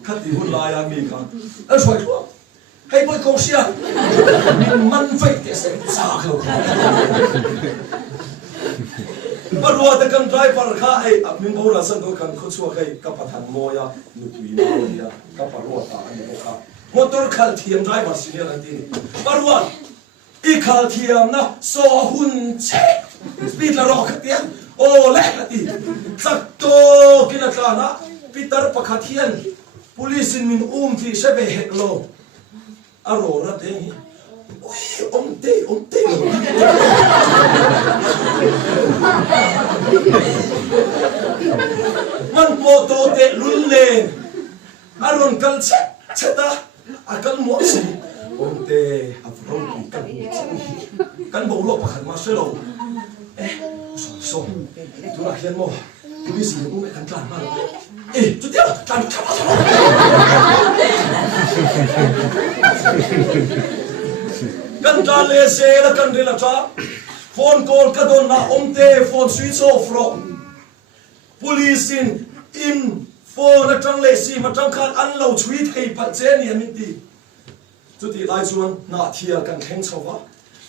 khát thì hôn lại à mình cả, anh xoay qua, hay bơi câu xia, mình măn vậy thì sẽ xa không? Mà rồi thì cần driver khác ấy, mình bảo là sân đó cần khốt xua cái các bạn thằng mồi à, nụ tùy nào đi à, các bạn rồi ta anh bảo khác, motor khal thiam driver xin nhớ anh tin, mà rồi, ít khal thiam na, so hun che, speed là rock tiếng, ô lẹ là đi, chắc to kia là na, Peter Pathian Police in min thì sẽ về hết lo, aro ra thế, ôi ông tê, man mô tô tê lún lên, aron cần chết ta, cần mua gì, ông tê, afron cần bầu lộc hạt mà sơ lộc, son, tu là hiền mô. Police ni umay kan tlan mal. Tu dia tlan ka pa. Kan tlan le se la kan ri la cha. Phone call ka don na omte phone switch off ro. Police in phone na tang le si ma tang khan an lo chui thei pa che ni amin ti. Chu ti lai chuan na thia kan theng chowa.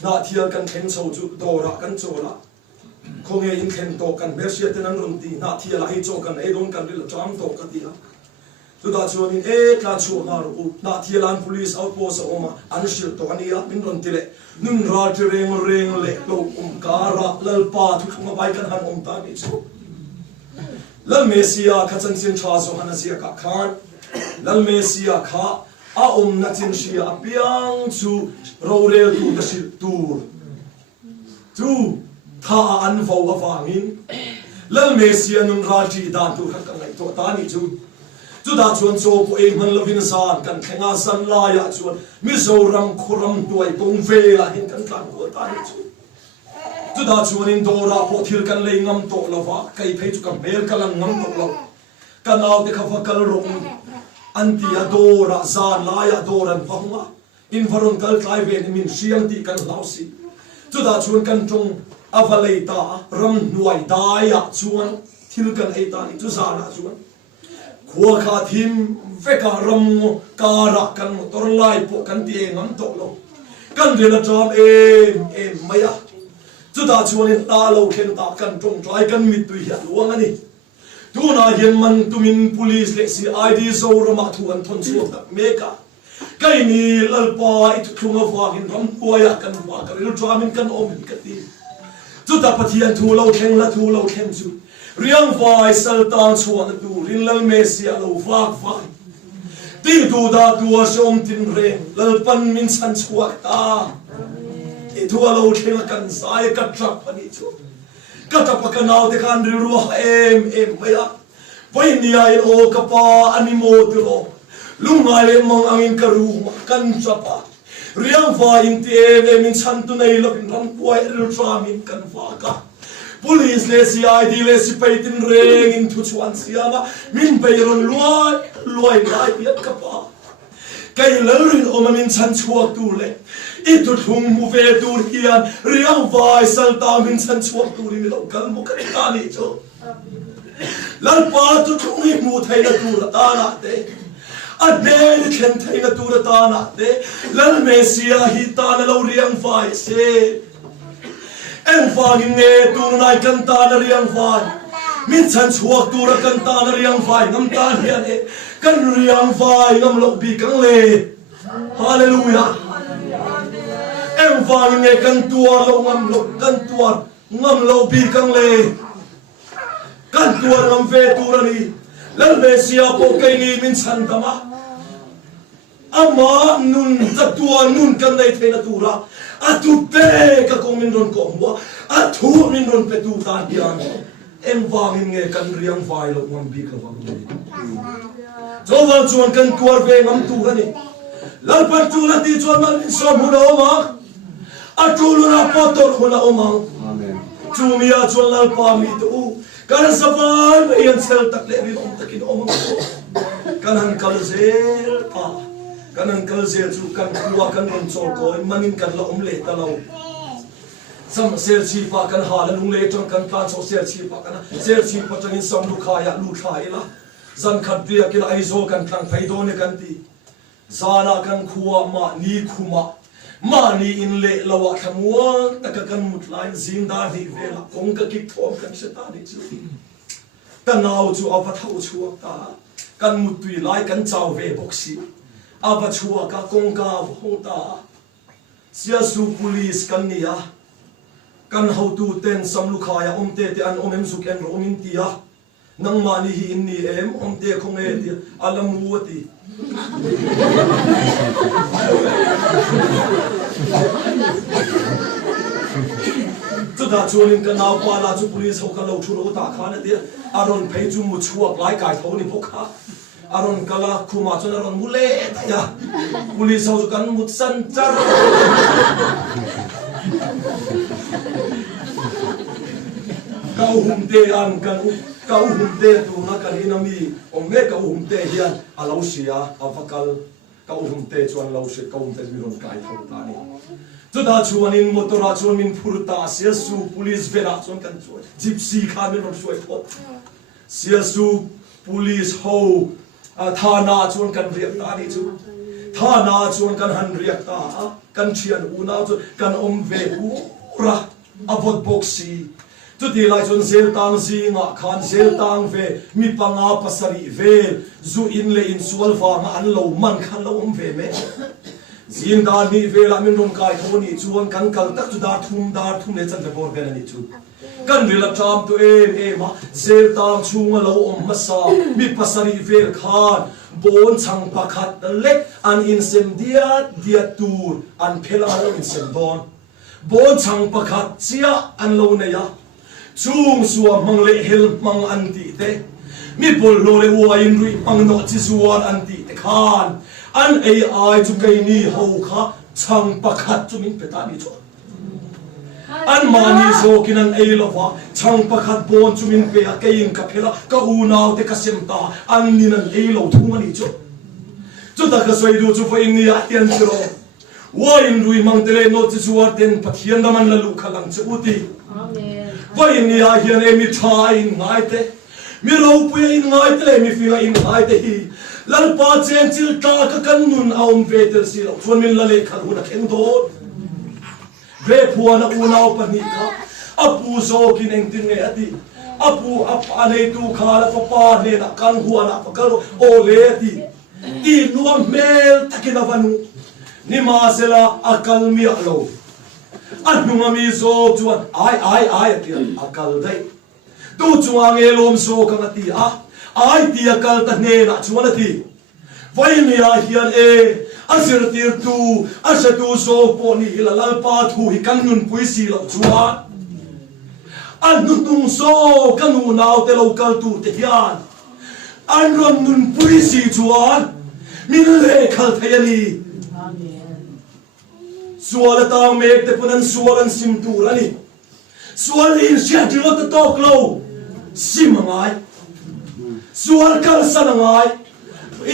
Na thia kan theng chho chu do ra kan cho la. Không nghe in khen to kan mer sia ten an ron ti na thia la hi cho kan e don kan ri la cham to ka ti la tu da chuan in e tla chu na ru na thia lan police outpost oma an shil to ania min ron ti le nun ra ti reng le lo kara lal pa thu khama bai kan han ta ni chu lal mesia kha chan chin tha so han sia ka khan lal mesia kha a na chin sia piang chu ro re tu da sil tur tu tha an vo awangin lal mesia nun raji dan tu kha kan lai to ta ni chu da chuan cho po e man lovin san kan khenga san la ya chuan mizoram khuram tuai pong ve la hin kan tlan ko ta ni chu da chuan in dora po thil kan lei ngam to lova kai phei chu kan bel kalang ngam to lo kanaw te khafa kal rong anti adora zan la ya doran pahma in varon kal tlai ve ni min siang ti kan lausi chu da chuan kan tong avaleita ram nuai daya chuan thil kan ei ta ni chu zana chuan khua kha thim veka ram kara kan motor lai po kan ti ngam to lo kan rela tram em maya chu da chuan in ta lo khen ta kan tong trai kan mit tu hi luang ani tu na hian man tumin police le si id zo rama thu an thon chu ta meka kai ni lalpa it thunga wa hin ram puaya kan wa ka rel tramin kan om ka ti chu ta pathian thu lo theng la thu lo theng chu riang vai sal tan chuan tu rin lal mesia lo vak vai ti tu da tu som tin re lal pan min san chuak ta e tu lo theng kan sai ka trak pani chu ka ta pa kanau te kan ri ru em maya vai ni ai o ka pa animo tu lo lungai le mong angin ka ru kan chapa riang vai in ti min chan tu nei lo in ram puai ru tramin kan va ka police le si id le si peitin reng in thu chuan siama min peiron luai lai piat ka pa kai lerin o min chan chuak tu le i tu thung mu ve tur hian riang vai sal ta min chan chuak tu ri lo kal mu ka ta ni cho lal pa tu thung hi mu thai na tu ta na te adel khen thai na tu ta na te lal mesia hi ta na lo riang vai se em vang nghe tu nai kan ta na riang vai min chan chuak tu ra kan ta na riang vai ngam ta hian e kan riang vai ngam lo bi kang le hallelujah em vang nghe kan tua lo ngam lo bi kang le kan tua ngam ve tu ra ni lal mesia po kai ni min chan tama ama nun tatua nun kan nei thena tura atu pe ka komin ron ko hua atu min ron pe tu ta hian em wangin nge kan riang vai lo ngam bi ka wang nei Zawal chuan kan kuar ve ngam tu gani lalpan tu la ti chuan man som hu no ma atul na potor hu na omang amen chumia chuan lalpa mi tu kan savan yan sel tak le ri om takin omang kan han kal zel pa kan han kal zel chu kan kuwa kan ron chol ko manin kan la om le ta lo sam sel chi pa kan ha la lung le chon kan plan so sel chi pa kan sel chi pa changin sam lu kha ya lu thai la zan khat dia kila ai zo kan tlang phai do ne kan ti zana kan khuwa ma ni khuma ma ni in le lawa thamwa taka kan mutlai zinda ni vela kong ka ki thom kan se ta ni chu kan naw chu apa thau chu ta kan mutui lai kan chaw ve boxi apa chua ka kong ka ho ta sia su police kan nia kan how tu ten sam lu kha ya om te an om em su ken ro min ti ya nang mani hi inni em om te khong e ti alam muati chu da chuanin kan naw pa la chu police ho ka lo thu ro ta kha na ti aron phei chu mu chuak lai kai tho ni bokha aron kala khuma chu aron mule ta ya police ho kan mut san char kau humte an kan kau humte tu na kan inami ome kau humte hian alo sia avakal kau humte chuan lo se kau humte mi ron kai thau ta ni chuda chuan in motora chuan min phurta sia su police vera chuan kan chuan gypsy kha min ron suai thot sia su police ho thana chuan kan riak ta ni chu thana chuan kan han riak ta kan thian una chu kan om ve ra avot boxi tu ti lai chon zel tang zinga khan zel tang ve mi panga pasari ve zu in le in sual wa ma an lo man khan lo om ve me zin da ni ve la min rom kai thoni chuan kan kal tak chu dar thum le chan le bor ve ni chu kan ri la cham tu e ma zel tang chunga lo om ma sa mi pasari ve khan bon chang pakhat lek an in sem dia tur an phela lo in sem don bon chang pakhat chia an lo ne ya chung suwa mang le hel mang anti te mi bol lo le wa in ri mang no chi suwan anti te khan an ai chu kai ni ho kha chang pakhat chu min peta ni chu an mani zo kin an ei lo wa chang pakhat bon chu min pe a kein ka phela ka u naw te ka sem ta an ni nan ei lo thung ani chu ta ka soi du chu fa in ni a hian chu ro wa in ri mang te le no chi suwa ten pathian da man la lu khalang chu uti amen vai ni a hian e mi tha in ngai te mi ro pu in ngai te le mi fi in ngai te hi lal pa chen chil ta ka kan nun aum ve tel si lo chon min la le khal hu na kheng do ve phuana u naw pa ni kha apu zo kin eng tin nge ati apu apa ne tu kha la pa ne na kan huana pa ka o le ati ti nuam mel takina vanu ni ma sela akal mi alo anunga mi zo chuan ai ti akal dai tu chuang e lom so ka ti ai ti akal ta ne na chuan ti vai mi a hian e asir tir tu asatu so po ni la lal pa thu hi kan nun pui si lo chuan an nun so kan nu naw te lo kal tu te hian an ron nun pui si chuan min le khal thayani sual tang mek te punan sual an sim tur ani sual in sia tilo te tok lo sim ngai sual kal san ngai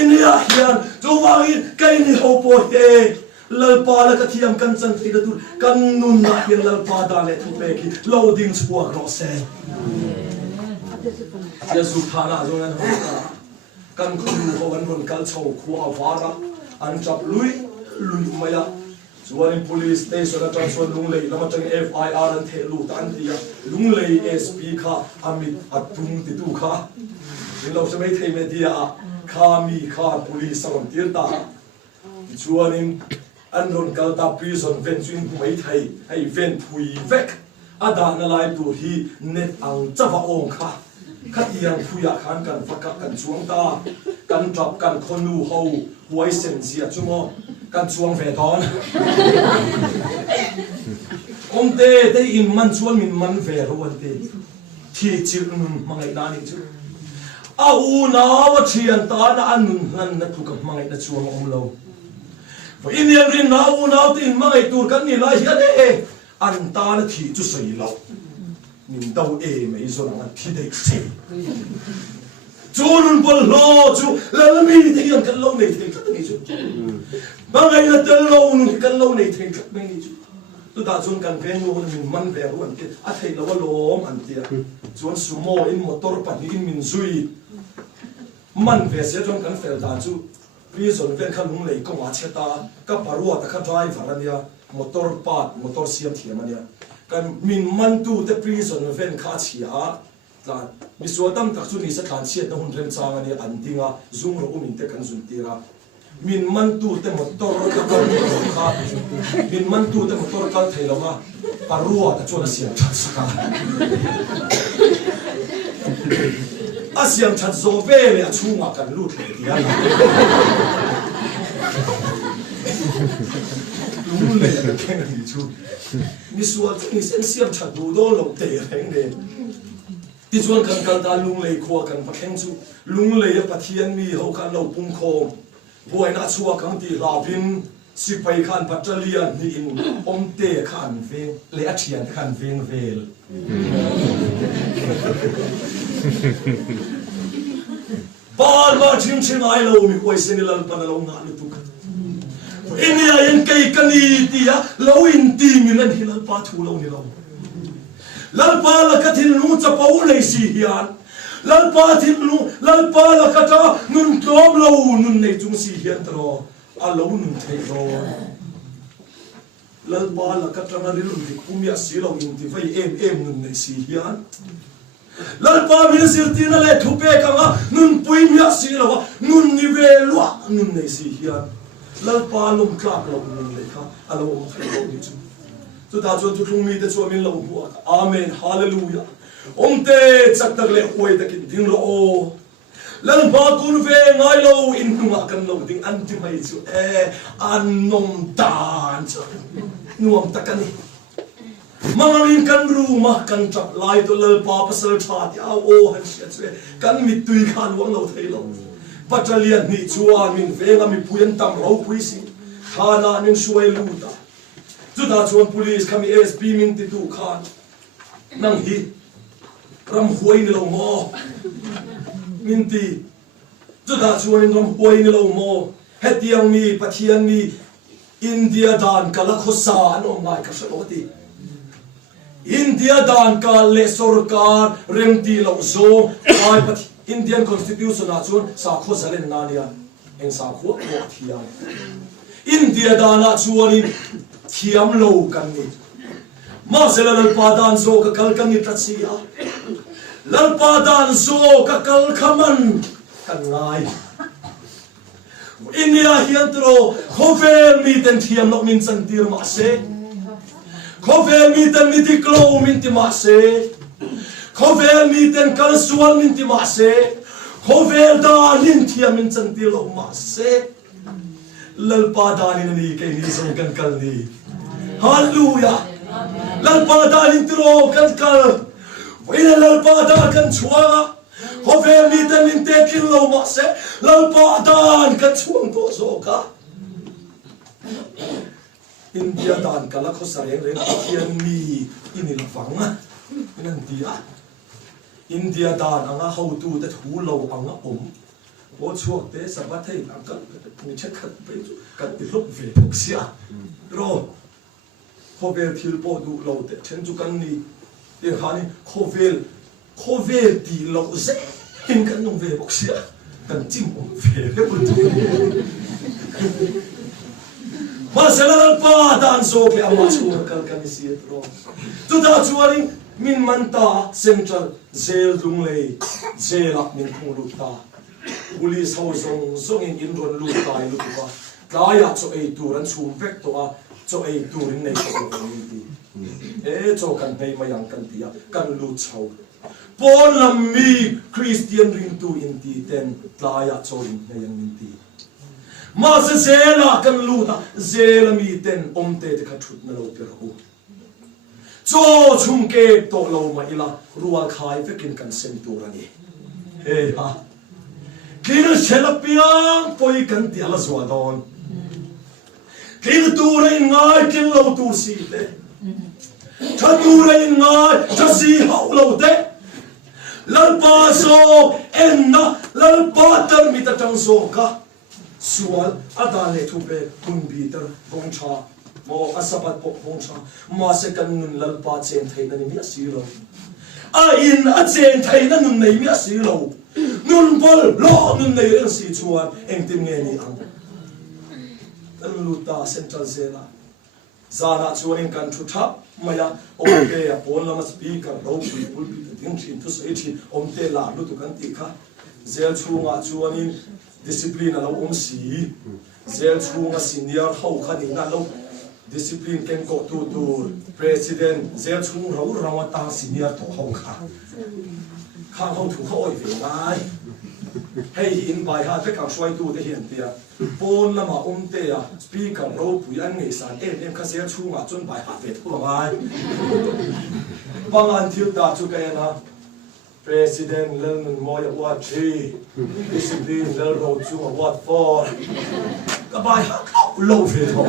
in ya hian to wangi kai ni ho po he lal pa la ka thiam kan chan thi da tur kan nun na hian lal pa da le thu pe ki loading squad ro se yesu thana zo nan ho ka kan khulu ho an ron kal chho khuwa wara an chap lui maya chuan police station a transfer lung lei lama tang FIR an the lu tan tia lung lei SP kha amit atung ti tu kha ni lo se mai thei me dia kha mi kha police sam tir ta chuan in an ron kal ta prison ven chuin mai thei ai ven phui vek ada na lai tu hi net ang chawa ong kha khatiang phuya khan kan fakak kan chuang ta kan drop kan khonu ho huai sen zia chumo kan chuang ve don omte te in man chuan min man ve ro te thi chil nun mangai na ni chu a u na wa thian ta na anun han na thu ka mangai na chuang om lo vo in yang rin na u na tin mangai tur kan ni lai hian e an ta na thi chu sei lo min dau e mai zo na thi dei se chuan bol lo chu la mi te yang kan lo nei te ka ni chu mangai na tel lo nu kan lo nei te ka mai ni chu tu ta chuan kan ven nu min man ve ru an te a thei lo lom an tia chuan sumo in motor pa ni in min zui man ve se chuan kan fel ta chu prison ven khan lung lei ko ma cheta ka parua ta kha driver ania motor part motor siam thiam ania kan min man tu te prison ven kha chia ta mi so tam tak chu ni sa than chiat na hun rem chang ania an dinga zum ro min te kan zun tira min man tu te motor ka kha min man tu te motor ka thailoma parua ta chona siam that saka asiam that zo ve le achunga kan lut le dia lu le ka ken ni chu mi sual ni sen siam that du do lo te reng le ti chuan kan kal da lung le kho kan pakheng chu lung le ya pathian mi ho kan lo pum khom buai na chua kang ti lavin sipai khan battalion ni in omte khan veng le athian khan veng vel bal ma thim thim ai lo mi koi senilal pan lo na lu tu India yang kai kani dia lo in ti min an hilal pa thu lo ni lo lalpa la kathil nu chapau nei si hian lalpa thil nu lalpa la kata nun tom lo nun nei chung si hian tro a lo nun thei ro lalpa la kata na rilun ti kumya si lo in ti vai em nun nei si hian lalpa min sil ti na le thupe kanga nun puimya si lo nun ni ve lo nun nei si hian lalpa lum klak lo nun le kha alo om thei lo ni chu tu ta chuan tu tlung mi te chu min lo hu amen hallelujah omte chak tak le huai takin ding ro o lalpa kun ve ngai lo in nunga kan lo ding an ti mai chu an nom dan chu nuam takani mangamin kan ruma kan trap lai to lalpa pasal tha ti a o han sia che kan mi tui khan wang lo thei lo battalion ni chuan min venga mi puyan tam ro pui si thana nin suai luta tu ta chuan police kami SP min ti tu khan nang hi ram huai ni lo mo min ti tu ta chuan in ram huai ni lo mo hetiang mi pathian mi India dan kala khosa no ngai ka so ti India dan ka le sarkar rem ti lo zo ai pat Indian constitution a chuan sa kho zalen na nia en sa kho ko thiam India dana chuan in thiam lo kan ni ma sela lal padan zo ka kal kan ni tatsia lal padan zo ka kal khaman kan ngai India hian tro khovel mi ten thiam no min chan tir ma se khovel mi ten mi ti klo min ti ma se khovel mi ten kal sual min ti ma se khovel da lin thiam min chan tir lo ma se lal padan ni ke ni so kan kal ni hallelujah lalpa da intro kan kal ina lalpa da kan chua hove mi tan min te kin lo ma se lalpa dan kan chuang to zo ka India dan kala kho sareng reng hian mi ini la fanga inan dia India dan anga how tu te thu lo anga o chuak te sabathai angka ni chekhat pe chu kan ti lop ve thok sia ro khovel thil po du lo te then chu kan ni te hani khovel ti lo ze in kan nong ve bok sia kan chim om ve le bu tu ma selal pa dan so ke ama chu kal kan si ro tu da chuaring min manta central jail dung lei jail ak min khung lu ta police house song in ron lu tai lu ba daya cho ei turan chum vek to a cho ei turin nei ko ni ti cho kan nei mayang kan tia kan lu chau Paul lam mi Christian ring tu inti ten tlaya choin na yang minti ma se zela kan luta zela mi ten omte te khathut na lo perhu cho chum ke to lo ma ila ruwa khai vekin kan sem turani he ha kina selapiang poi kan ti ala zwa don kina tura in ngai kin lo tu si te tha tura in ngai tha si hau lo te lalpa so enna lalpa tar mi ta tang so ka sual adale thu be kun bi tar bong cha mo asapat po bong cha ma se kan nun lalpa chen thai na ni mi si lo a in a chen thai na nun nei mi si lo nun bol lo nun nei ren si chuan eng tim nge ni ang kan luta central zela zana chuan in kan thu thap maya omte a pon lama speaker ro pui pulpit ting thin thu sei thin omte la lu tu kan ti kha zel chunga chuan in discipline alo si zel chunga senior ho kha ni na lo discipline ken ko tu president zel chung ro rawa ta senior to ho kha khang ho thu ho oi ve ngai hei in bai ha te ka swai tu te hian tia pon lama omte a speaker ro pui an ngei san em kha zel chunga chun bai ha ve thu ngai bangan thil ta chu kai na president leln moya what 3 discipline lel ro chu what 4 ka bai ha lo ve tho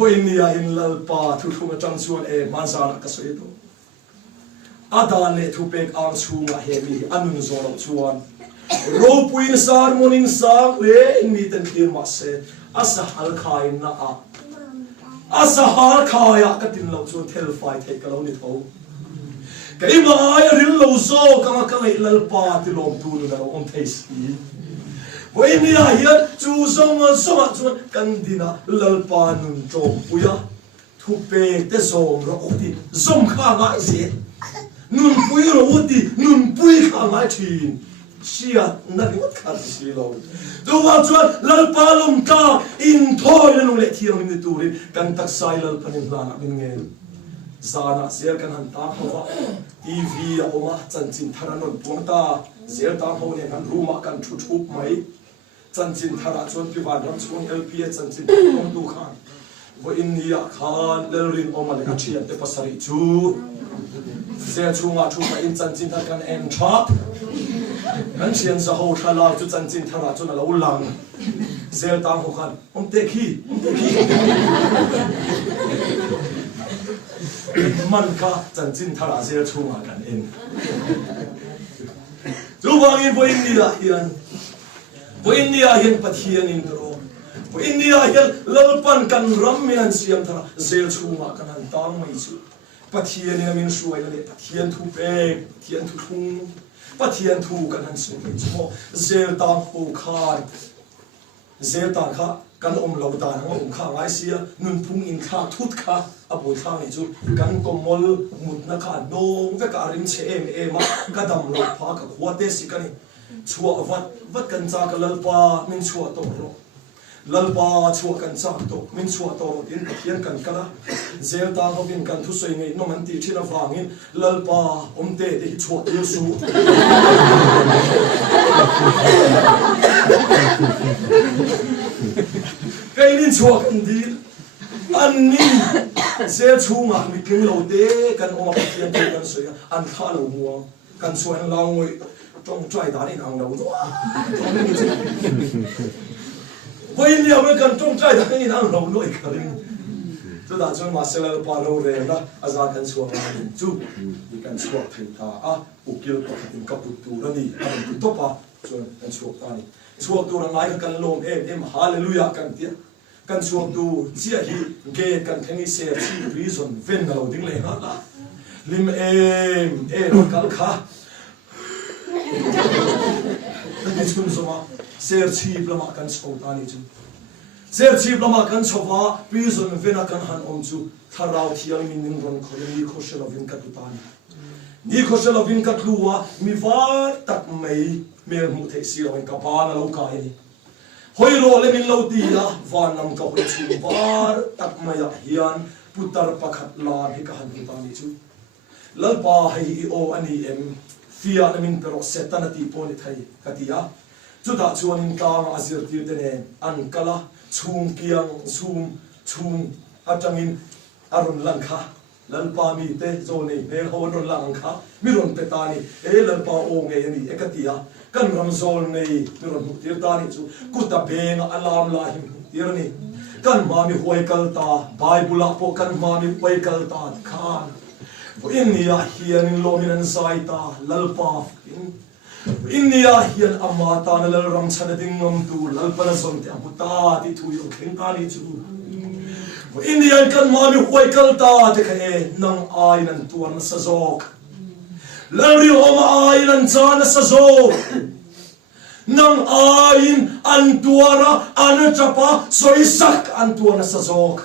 boinia in lal pa thu thu ma chang chuan e man sa na ka soi do adan le thu pek ang chunga he mi anun zo lo chuan ro puin sar morning sang le in mi tan thir ma se asa hal khai na a asa har khaya ka tin lo chuan thel fai thei ka lo ni tho cái mai ril lo zo ka ka lai lal pa ti lom tu na om thei si với ni a hian chu zong chuan kan dina lal pa nun chom puya thu pe te zom ro ti zom kha ngai se nun pui ro ti nun pui kha ngai thin sia na ni wat kha si lo tu wa chuan lal pa lom ta in thoi na le thiang ni tu ri kan tak sai lal panin la na min nge zana zel kan han ta hawa TV a oma chanchin tharanon puangta zel ta ho ne kan ruma kan thu thup mai chanchin thara chon piwan ram chung LP chanchin kom tu khan vo india khan lerin oma le achian te pasari chu zel chunga thu ma in chanchin thar kan en tha kan chian za ho thala chu chanchin thara chon lo lang zel ta ho khan om te khi man ka chanchin thara zel chunga kan en chu bangin bo india hian Pathian In ro bo india hian lalpan kan ram mian siam thara zel chunga kan han tang mai chu Pathian In min suai le Pathian thu pe Pathian thu thung Pathian thu kan han su mai chu zel tang ho khan zel ta kha kan lo ta ng kha ngai sia nun phung in kha thut kha abu tha ni chu kan komol mut na kha nong ve ka rim che em ka dam lo pha ka khwate si kan chua wat kan cha ka lalpa min chua to ro lalpa chua kan cha to min chua to in Pathian kan kala zel ta ho bin kan thu soi ngei no man ti thina wangin lalpa omte te chua te su cái nên chua kan đi an ni zel chunga mi king lo de kan oma Pathian te kan soi an kha lo muang kan chuan lao ngoi trong trai đá đi hàng đầu đó, với nhiều người cần trong trai đá đi hàng đầu nữa cả đi, chúng ta cho mà sẽ là bao lâu rồi đó, azan cần xuống là chú, đi cần xuống thì ta ukil có thể cấp bút tu đó đi, bút top cho cần xuống ta đi, xuống tu là ngay cần lom em hallelujah cần tiếc, cần xuống tu chia hi ghê cần thấy xe chi reason ven đầu tiếng lệ hết là, lim em cần khá cái chuyện gì mà ser chip lama kan sầu ta ni chu ser chip lama kan chova prison vena kan han om chu tharau thiang min ning ron kholi khoshel vin ka tu ta ni khoshel vin ka tluwa mi var tak mai mel mu the si ro ka pa na lo kai ni hoi ro le min lo ti la van nam ka hoi chu var tak mai ya hian putar pakhat la hi ka han ta ni chu lalpa hai o ani em fia namin pero setan ati poni thai katia chuda chuan in tang azir tir tene an kala chung kiang chung atangin arun langkha lalpa mi te zone ne hon langkha miron petani lalpa o nge ani ekatia kan ram zol nei miron tir tani chu kuta beng alam la him tirni kan mami huai kalta bible po kan mami huai kalta khan India hian in lominan saita lalpa India hian amata na lalram chana dingam tu lalpana sonte amuta ti tu yo khengtani chu India kan mami huai kalta te khe nang ai nan tuan sajok lalri homa ai nan chana sajok nang ain antuara anachapa soisak antuana sajok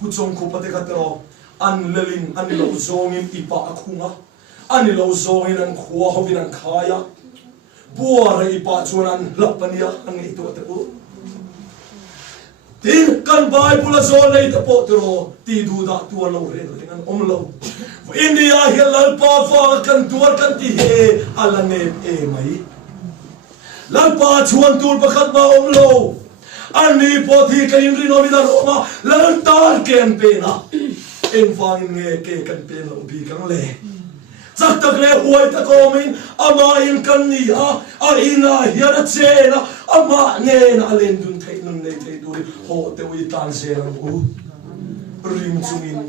kuchong ko pate katro an lelin anilo zongin ipa akhunga anilo zongin an khuwa hovin an khaya buara ipa chuan lapania ang ito tepo tin kan bible zonei tepo tro ti du da tu lo re an omlo India hilal pa fa kan tuar kan ti he alane e mai lalpa chuan tur pakhat ma omlo ani pothi kain ri nomina roma lantar ken pena en fang nge ke kan pen lo bi kang le chak tak le huai ta komin ama in kan ni a ina hian a chena ama nge na len dun thei nun nei thei du ho te wi tan se ram u rim chungin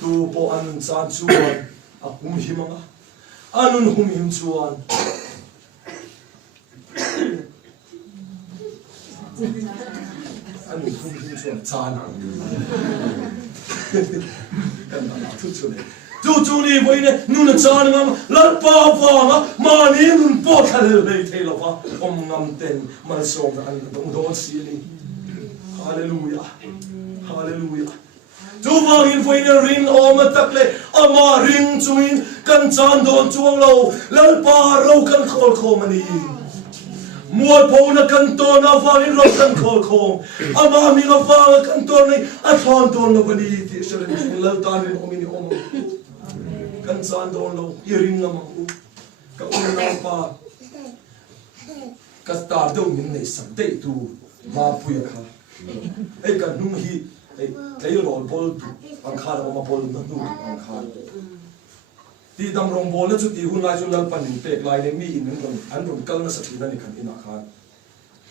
tu po an chan chuan a hum himanga anun hum him chuan anun hum him chuan chan chu ni voi ne nun chan ngam lar pa wa ma ni nun po khal le thei lo wa om ngam ten mal som an dong don si ni hallelujah hallelujah chu wang in voi ne rin om tak le ama ring chuin kan chan don chuang lo lar pa ro kan khol khom ani mua po na kantor na fangin ro kan khol khom ama mi nga fang kantor nei a thon ton na bani ti seren lal tan in omini om kan san don lo iring na ma u ka na pa ka tar do min nei sam dei tu ma puya kha ei kan nung hi ei rol bol ang kha ma bol na nu ang kha ti dam rong bol chu ti hun lai chu lal pan in pek lai le mi in an ron kal na sa thina ni khan ina khan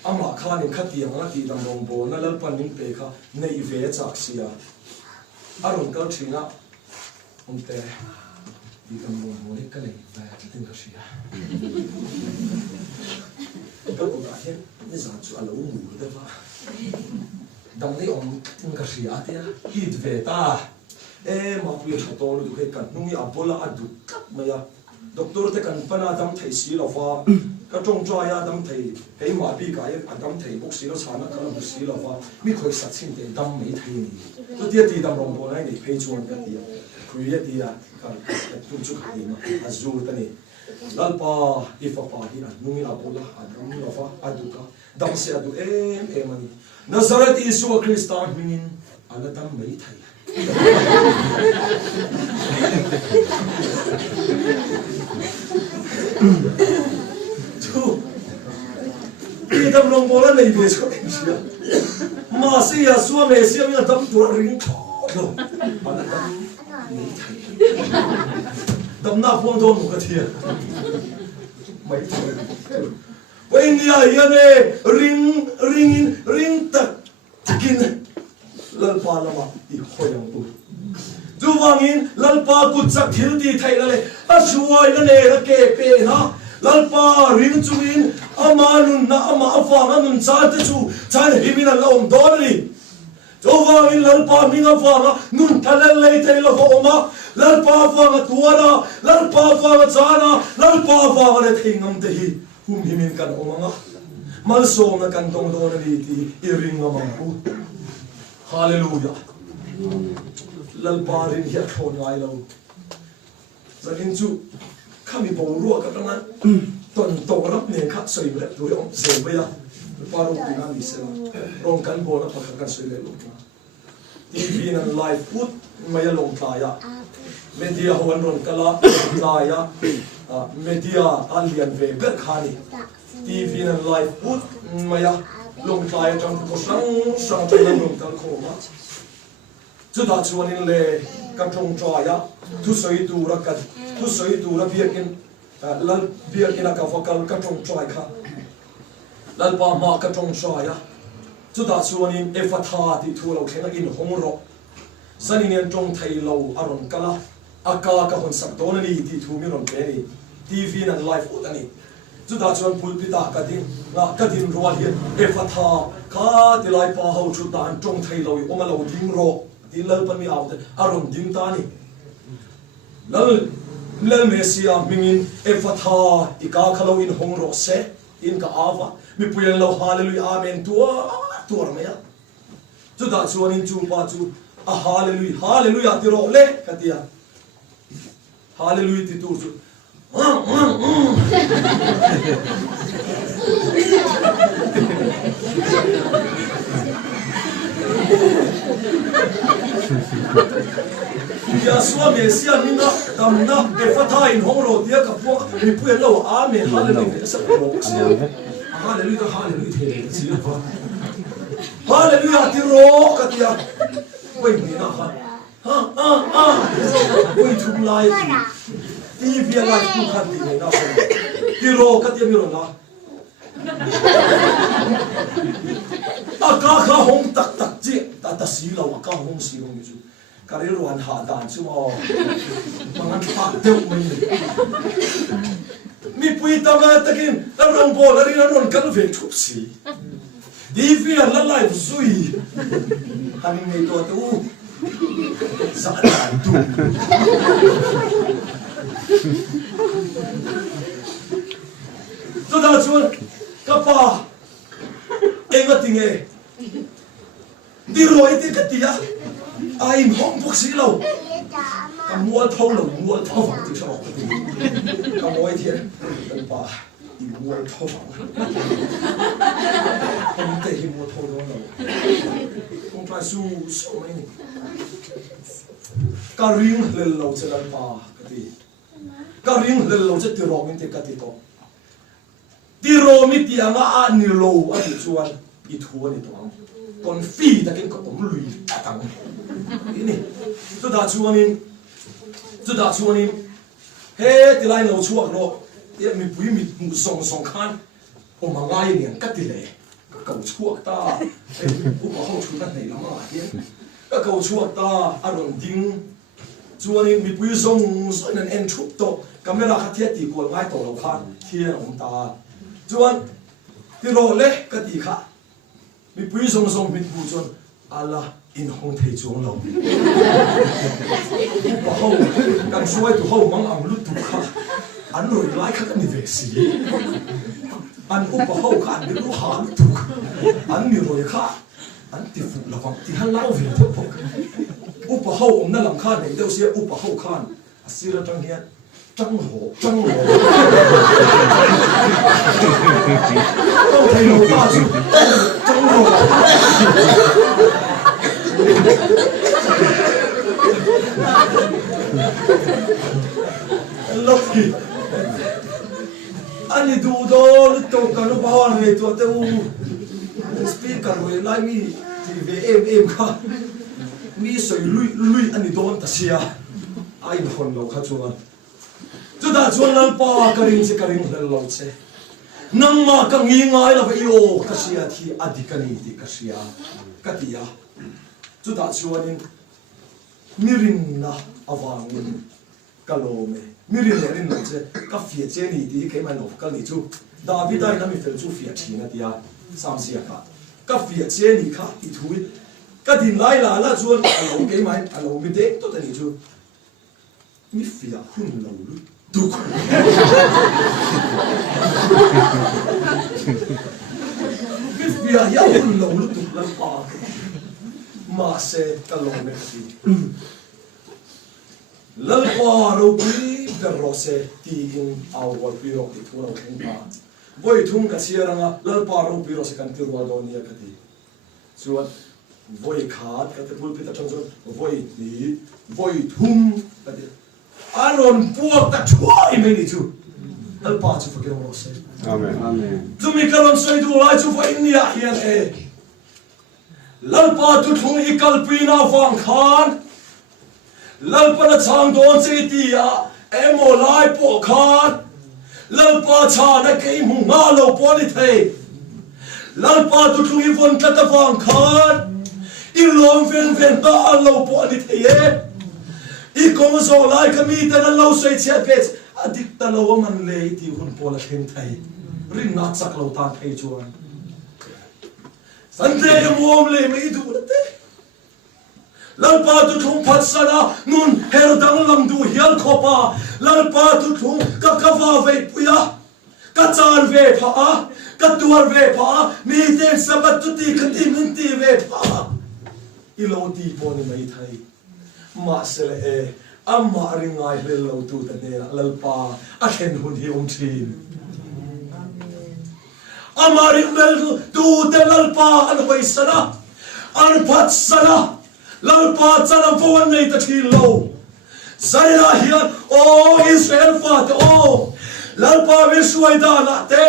ama khan in khati anga ti dam rong bol na lal pan in pe kha nei ve chak sia aron kal thina umte ti dam rong bol ka le ba tin ka sia ka ko da he ni za chu alo mu da ba dam nei om tin ka sia tia hit ve ta ma puya chator du he kan nungi apola adu maya doctor te kan pana dam thai si lo fa ka tong chwa ya dam thai he ma bi ka ya dam thai bok si lo chana ka lo si lo fa mi khoi sat chin te dam mei thai ni to tia ti dam rong bo nai ni phei chuan ka tia khuya tia ka tu chu khai ma azur ta ni lalpa ifa pa hi nungi apola adam lo fa adu ka dam se adu em ani Nazareth Isu Kristan minin ala dam mei thai chu ti dam long bola nei be so sia ma sia suwa me sia mi dam tu ring tho lo ala dam nei thai dam na phong don ka thia mai thai when ya ne ring tak takin lalpa lama I hoyang tu duwangin lalpa kutsak thil ti thai le ashuai na ne ra ke pe na lalpa ring chuin amanun na ama afang anun cha te chu chan himina lom doli duwangin lalpa minga fanga nun thalal le thai lo oma lalpa fanga tuara lalpa fanga chana lalpa fanga le thingam te hi hum himin kan omanga mal som na kan tong don ni ti iring amang ku hallelujah lalparin hi akhon ngai lo zakin chu khami bo ru ka kana ton to rap ne kha soi le tu om se ba ya paro ti na ni se rong kan bo na pa kan soi le lo TV and live put maya long tlaya media hoan ron kala tlaya media alian ve ber khani TV and live put maya long tlaya jang ko sang tan long kal khoma chu da chuan in le ka tong traya thu soi tu ra ka thu soi tu ra biakin lal biakin ka vocal ka tong trai kha lal pa ma ka tong traya chu da chuan in efatha ti thu lo thena in hong ro sanin yan tong thai lo aron kala aka ka hon sak don ani ti thu mi ron pe ni TV and live ut ani chu da chuan pulpita ka din na ka din ro hian efatha ka ti lai pa ho chu dan tong thai lo o ma lo ding ro ti lal pan mi out aron ding ta ni lal mesia mingin efatha ika khalo in hong ro se in ka ava mi puyan lo hallelujah amen tuar maya chu da chuan in chu pa chu a hallelujah hallelujah ti ro le katia hallelujah ti tu chu ya suam mesia minga damna efatha in hong ro dia ka pu mi puyan lo amen hallelujah sa ro hallelujah hallelujah the si pa hallelujah ti ro katia wei ni na ha wei thum lai ti via lai tu khan ni na ti ro katia mi ro na aka kha hong tak tak chi ta si lo aka hong si hong chu ka ri ron ha dan chu mo mangan pa deu mai mi pui ta ma takin la rong bo la ri la ron kal ve thup si di via la lai zui hani nei to tu sa dan tu to da chuan kapa enga tinge di roi ti katia ai hong phok si lo ka mual thau lo mual thau phang ti so ka moi thian tan pa i mual thau phang không thể hi mual thau lo không phải su so mai ni ka ring le lo che lan pa kati ka ring le lo che ti ro min te kati to ti ro mi ti anga a ni lo a ti chuan I thu ni to kon fi ta ken ko om lui ta tang ini chu da chuan in he ti lai lo chuak ro ye mi pui mi mu song khan o ma ngai ni ka ti le ka ko chuak ta u ko ho chu ta nei la ma ye ka ko chuak ta aron ding chuan in mi pui song nan en thup to camera khathia ti ko ngai to lo khan thia om ta chuan ti ro le ka ti kha mi pui song min pu chuan ala in hong thei chuang lo ba ho kan suai tu ho mang ang lut tu kha an roi lai kha kan ni ve si an u ba ho kha an ru ha lut tu an mi roi kha an ti fu la wang ti han lao ve tu pok u ba ho om na lam kha nei deu sia u ba ho khan asira tang hian trăng hồ không thấy nổi ba chứ trăng hồ lúc gì anh đi đủ đó lúc tôi cần lúc bao này tôi tiêu speaker rồi lại mi thì về em cả mi sợi lui anh đi đón ta xia ai mà hồn lâu khá chuông chu da chuan lan pa ka ring hel lo che nang ma ka ngi ngai la vai o ka sia thi adikani ti ka sia ka tia chu da chuan in mirin na awang in ka lo me mirin le rin lo che ka fie che ni ti ke mai lo ka ni chu David ai na mi fel chu fie thi na tia sam sia ka fie che ni kha ti thui ka din lai la la chuan alo ke mai alo mi de to ta ni chu mi fia hun lo lu Duk. Cái việc giáo huấn lâu lúc tục lắm pa, mà sẽ ta lòng mẹ gì, lỡ pa rồi quý cái rồi sẽ tiền ao vào biro thì thua đâu không pa, với thung cái xe rằng lỡ pa rồi biro sẽ cần tiêu vào đó nia cái gì, chuột voi khát cái bul pita trong zon voi ni voi thum cái aron buộc ta chua im đi chú al pa chú phải cái say Amen. Amen. chú mi kalon say du lai chú phải nia hiền e lal pa tu thung ikal pina vang khan lal pa na chang don se ti a emo lai po khan lal pa cha na ke mu nga lo po ni thei lal pa tu thung i von ta vang khan i lom ven ven ta an lo po ni thei e i kong zo lai ka mi ta na lo sei che pet adik ta lo man le ti hun po la khem thai rin na chak lo ta thei chuan san te mom le me du na te lal pa tu thung phat sana nun her dang lam du hial khopa lal pa tu thung ka kawa ve puya ka chan ve pha ka tuar ve pha mi te sabat tu ti khati min ti ve pha i lo ti po ni mai thai ma se le e amma ringai le lo tu ta ne lal pa a khen hun hi thin amari mel tu te lal pa an hoi sana an phat sana lal pa chana voan nei ta thil lo zaira hian o Israel fa te o lal pa ve suai da na te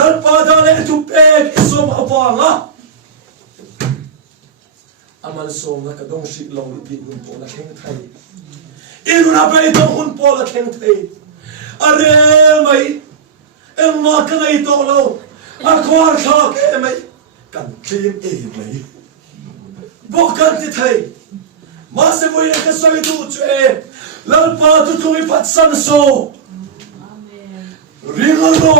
lal pa da le tu pek isom awanga amal som na ka dong shit lo ti hun po na kheng thai inu na bai dong hun po la kheng thai are mai emma ka nei to lo a khwar kha ke mai kan tlim e mai bo kan ti thai ma se voi ka soi tu che lal pa tu tu i pat san so amen ringalo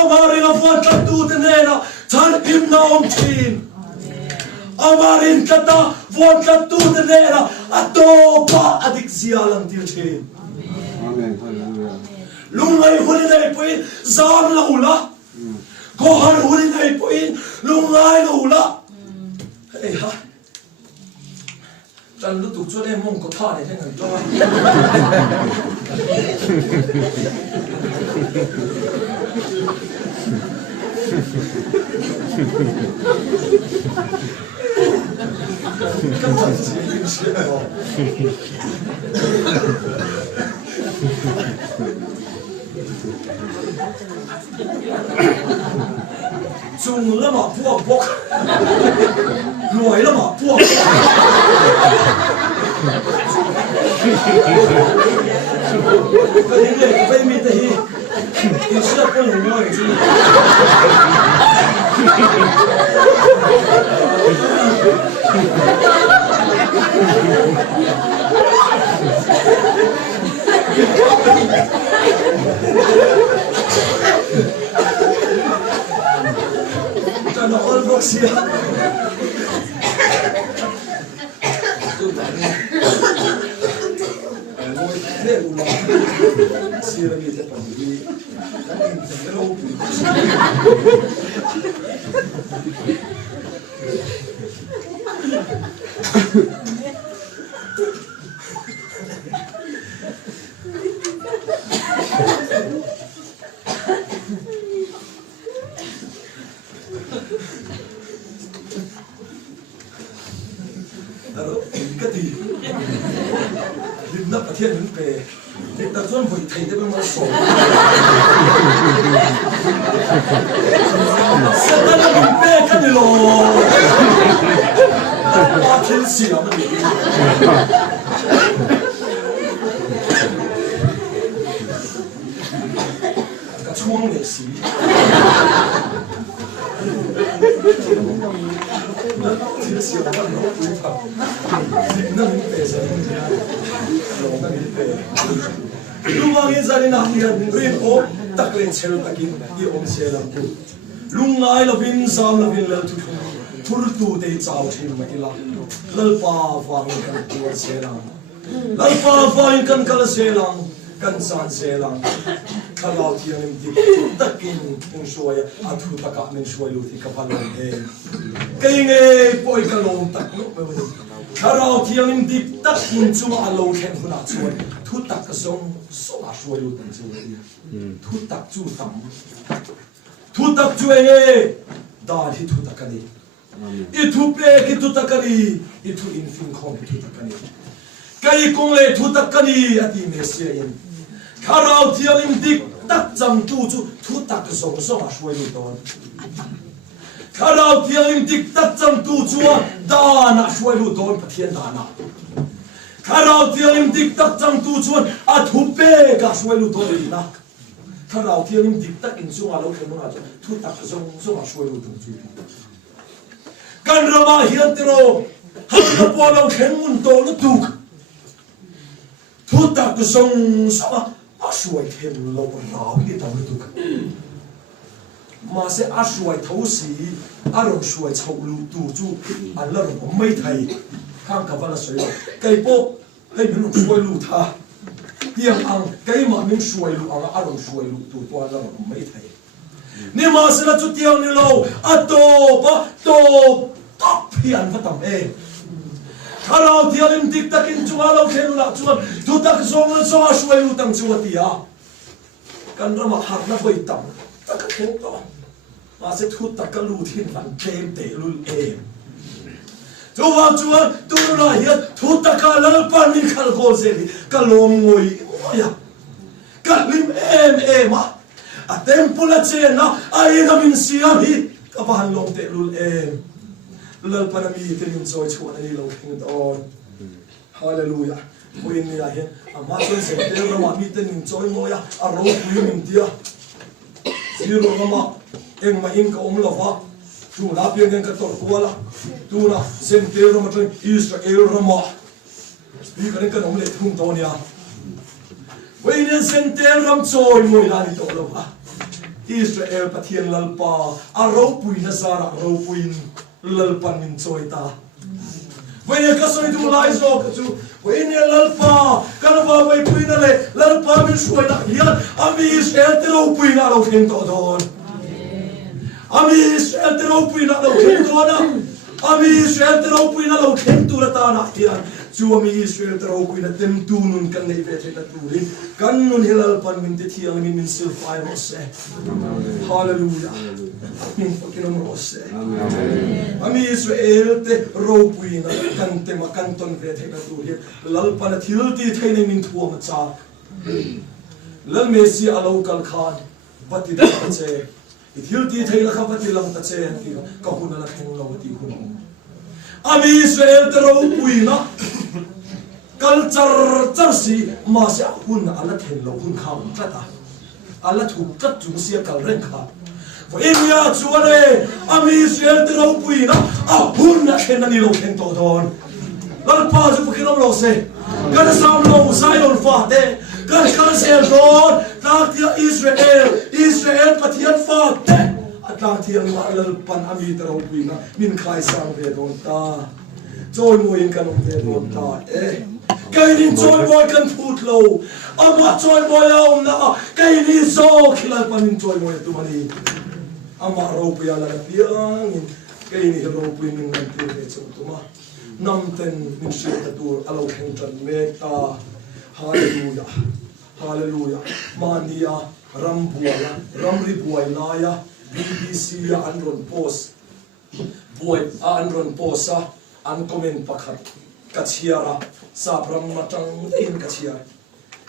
amari na fon ta tu te nena chan im na om thin amarin kata fon ta tu te nena atopa adik sialang til thin Amen. Hallelujah. lungai huli dai pui zam la ula ko har huli dai pui lungai la ula ei ha dan lu tu chu le mong ko tha ne thang lo kan ta ji shi lo chung la ma puak bok loi la ma puak cái này phải mi te hi ki sha ko ni moi ji ta no ol boxia Sira mi te pandi hello Aro kati Lidna Pathian In pe Lidna chuan voi thei te ma so Satana in pe kan lo Pa thil si la ma ni ka chuang le si thil si la ma no pui pa Lidna in pe sa ni lo ka ni pe Lumangin zani na hian rin o taklen chel takin I om selam tu lungai lovin sam lovin lel tu thur tu te chaw thim ma ila lalpa wang kan tu selam lalpa wang kan kal selam kan san selam kalau tiang di takin pung shoya athu taka men shoy lu thi kapalon he kai nge poi kalom tak no me kalau tiang di takin chuma alo khen huna chuan thu tak ka song so a shoy lu tan chu thu tak chu tam thu tak chu enge da hi thu tak ani Itu pe itu takani itu infin kong itu takani. Kai kong le itu takani ati Mesia in. Karau tiang dik tak jam tu chu tu tak song song a shwai lu don. Karau tiang dik tak jam tu chu da na shwai lu don Pathian da na. Karau tiang dik tak jam tu chu a thu pe ka shwai lu don li na. Karau tiang dik tak in chu a lo khen ma tu tak song song a shwai lu don chu. Kan rama hian tero han po lo khen mun to lu tu. Tu tak song song a shwai thêm lâu ráo đi tao được mà sẽ a shwai thấu xí a rong shwai chậu lu tu chu anh là rong mấy thầy khang cả vào là sấy cái bộ hay mình shwai lu tha tiếng ang cái mà mình shwai lu ang a rong shwai lu tu to là rong mấy thầy nhưng mà sẽ là chút tiếng ni lâu a to top hiền phát tầm em Kalau dia lim dik takin cuma lau kenu nak cuma tu tak song a shwai lu tang cuma dia kan ramah harna boy tam tak khen to masih tu tak lu thin van tem te lu em cuma tu lah ya tu tak kalau panin kal gol seli kalau ngoi ya kan lim em ah a tempo la cena ai na min siam hi kapahan long te lu em lal panami tenin joy chuan ani lo thing on hallelujah puin ni a hian ama chon se te rama mi tenin joy moya a ro puin dia zero rama eng ma in ka om lova tu la pian eng ka tor kuala tu na sen te rama tren Israel rama bi ka eng ka nom le thung to nia puin sen te ram joy moi la ni to lova Israel Pathian lalpa a ro puin na sara ro puin lalpan min choi ta when ka soi tu lai zo ka chu when lalpa kana ba vai puina le lalpa min shoi na hian ami Israel te ro puina lo khen to don ami Israel te ro puina lo khen to na ami Israel te ro puina lo khen tu la ta na hian chu ami Israel te ro puina tem tu nun kan nei ve the na tu rin kan nun hilal pan min te thiang min sil fai ro se hallelujah min fucking ro se ami Israel te ro puina kan te ma kan ton ve the na tu hi lal pan thil ti thein min thu ma cha lal Messi alo kal khan pati da che thil ti thein la kha pati lang ta che ti ka hun la kheng lo ti hun ami Israel te ro puina culture si ma sia hun ala then lo hun kham tata ala thu tat chung sia kal ren kha for india chuane ami Israel te ro puina a hun na khen ani lo khen to don lal pa ju pukhin lo se kan sam lo Zion fa te kan sel don ta tia Israel Pathian fa te atlang thiang ma lal pan ami te ro puina min khai sang ve don ta joy moin kan ve don ta cái này joy boy kan phut lo ama joy boy om na cái này zo khilal panin joy boy tu mani ama ro pu ya la piang cái này ro pu min ngan ti ve chu tu ma nam ten min shi ta tur alo khen tan me ta hallelujah hallelujah mania ram buaya ram ri buai la ya BBC ya andron post boy andron posa an comment pakhat kachiara sapram matang in kachiara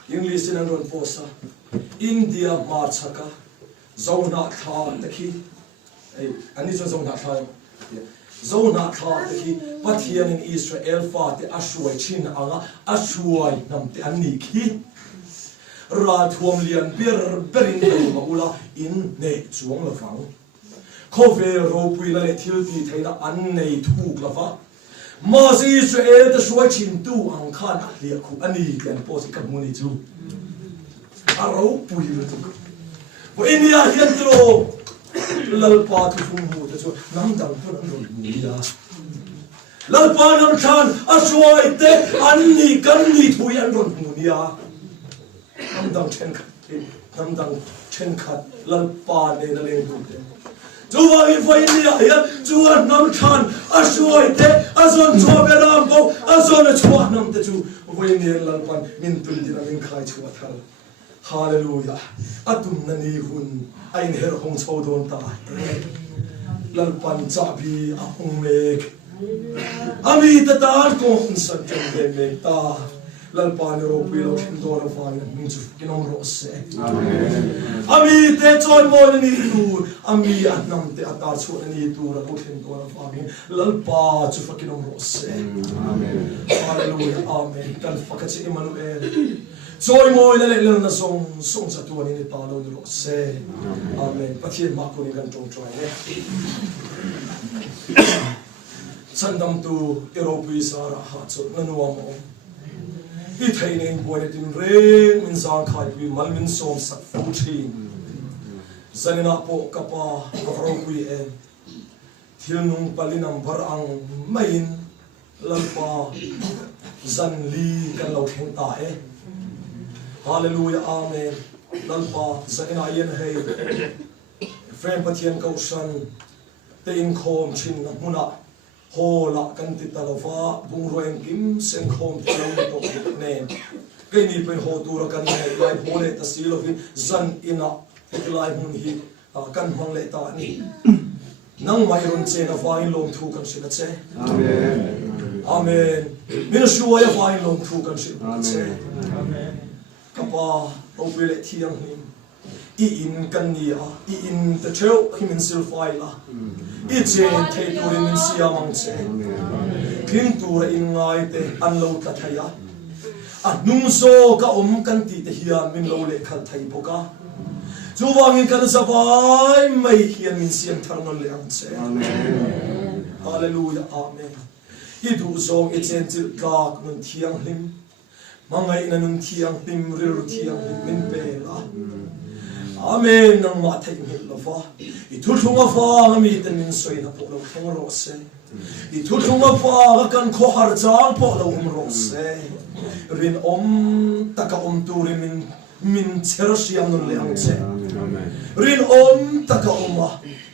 English in andron posa India marchaka zona tha takhi ai ani zona tha zona tha takhi Pathian in Israel fa te ashwai chin anga ashwai nam te ani khi ra thuam lian berin lo ula in ne chuang la fang khove ro pui la le thil ti thaina an nei thu la fa ma si Israel te shwai chin tu ang khan a lia khu ani kan po si kamuni chu a ro pui lu tu bo India hian tro lal pa tu fum mu te chu nam dang tu an ro ni ya lal pa nam chan a shwai te an ni kan ni thu yan ron mu ni ya nam dang chen khat lal pa ne na leng tu te Chuwa in for India here, chuwa nam chan, a shoi te, a zon chua beram bo, a zon a chua nam te chu, when near Lalpan, min tundina min kai chua tal. Hallelujah. Atum nani hun, ein her hong chau don ta. lalpan chabi ahong mek ami tatan ko san kan me ta lalpan ro pilo kindor fan minchu kinom ro se ami te chon mo ni tu ami atnam te atar chu ni tu ra ko kindor fan lalpa chu fakinom ro se amen hallelujah amen kan fakachi Emmanuel joy mo le le na song sa tu ni ta lo ro se amen Pathian ma ko ni kan tong try ne sandam tu Europe sara ha chu nanuwa mo I thầy nên bồi để tin rèn min sang khai quy mal min som sat phu thin zanina po kapa kafro quy em thil nung palinam bar ang main lalpa zan li kan lo theng ta e hallelujah amen lalpa zanina yen hey friend Pathian kausan te in khom chin na muna hola kan ti talova bung roeng kim sen khom talo to ne kai ni pen ho tur kan nei lai hole ta silovin zan ina lai mun hi kan hmang le ta ni nang mai ron che na fai lom thu kan sila che amen amen min shuwa ya fai lom thu kan sila che amen kapa opile thiang him I in kan ni I in the trail him in sil fai la I chen thei turin min siamang che king tur in ngai te an lo ta thaya nung so ka kan ti te hian min lo le khal thai boka chu wangin kan savai mai hian min siam tharnon le ang che amen hallelujah amen I du zong I chen til ka nun thiang him mangai na nun thiang him rir thiang him min pe la amen nang ma thai hil lo fa I thu thunga fa mi ten min soi na po lo thong ro se I thu thunga fa kan kho har chang po lo ro se rin taka turin min cher siam nun le ang che rin taka ma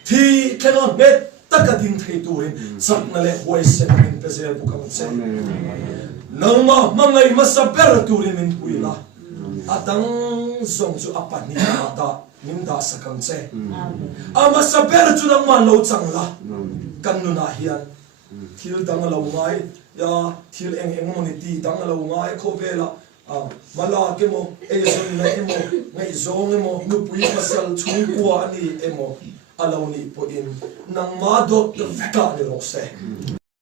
thi tlenon bet taka din thei turin sak na le hoi se min pe se bu kam che nang ma mangai masaber turin min puila atang song chu apani ta min da sakam che ama saber chu nang man lo chang la kan nu na hian thil dang lo ngai ya thil eng mo ni ti dang lo ngai kho vela mala ke mo e son na emo ngai zong emo nu pui pasal chung kwa ni emo alo ni po in nang ma dot the fika ni ro se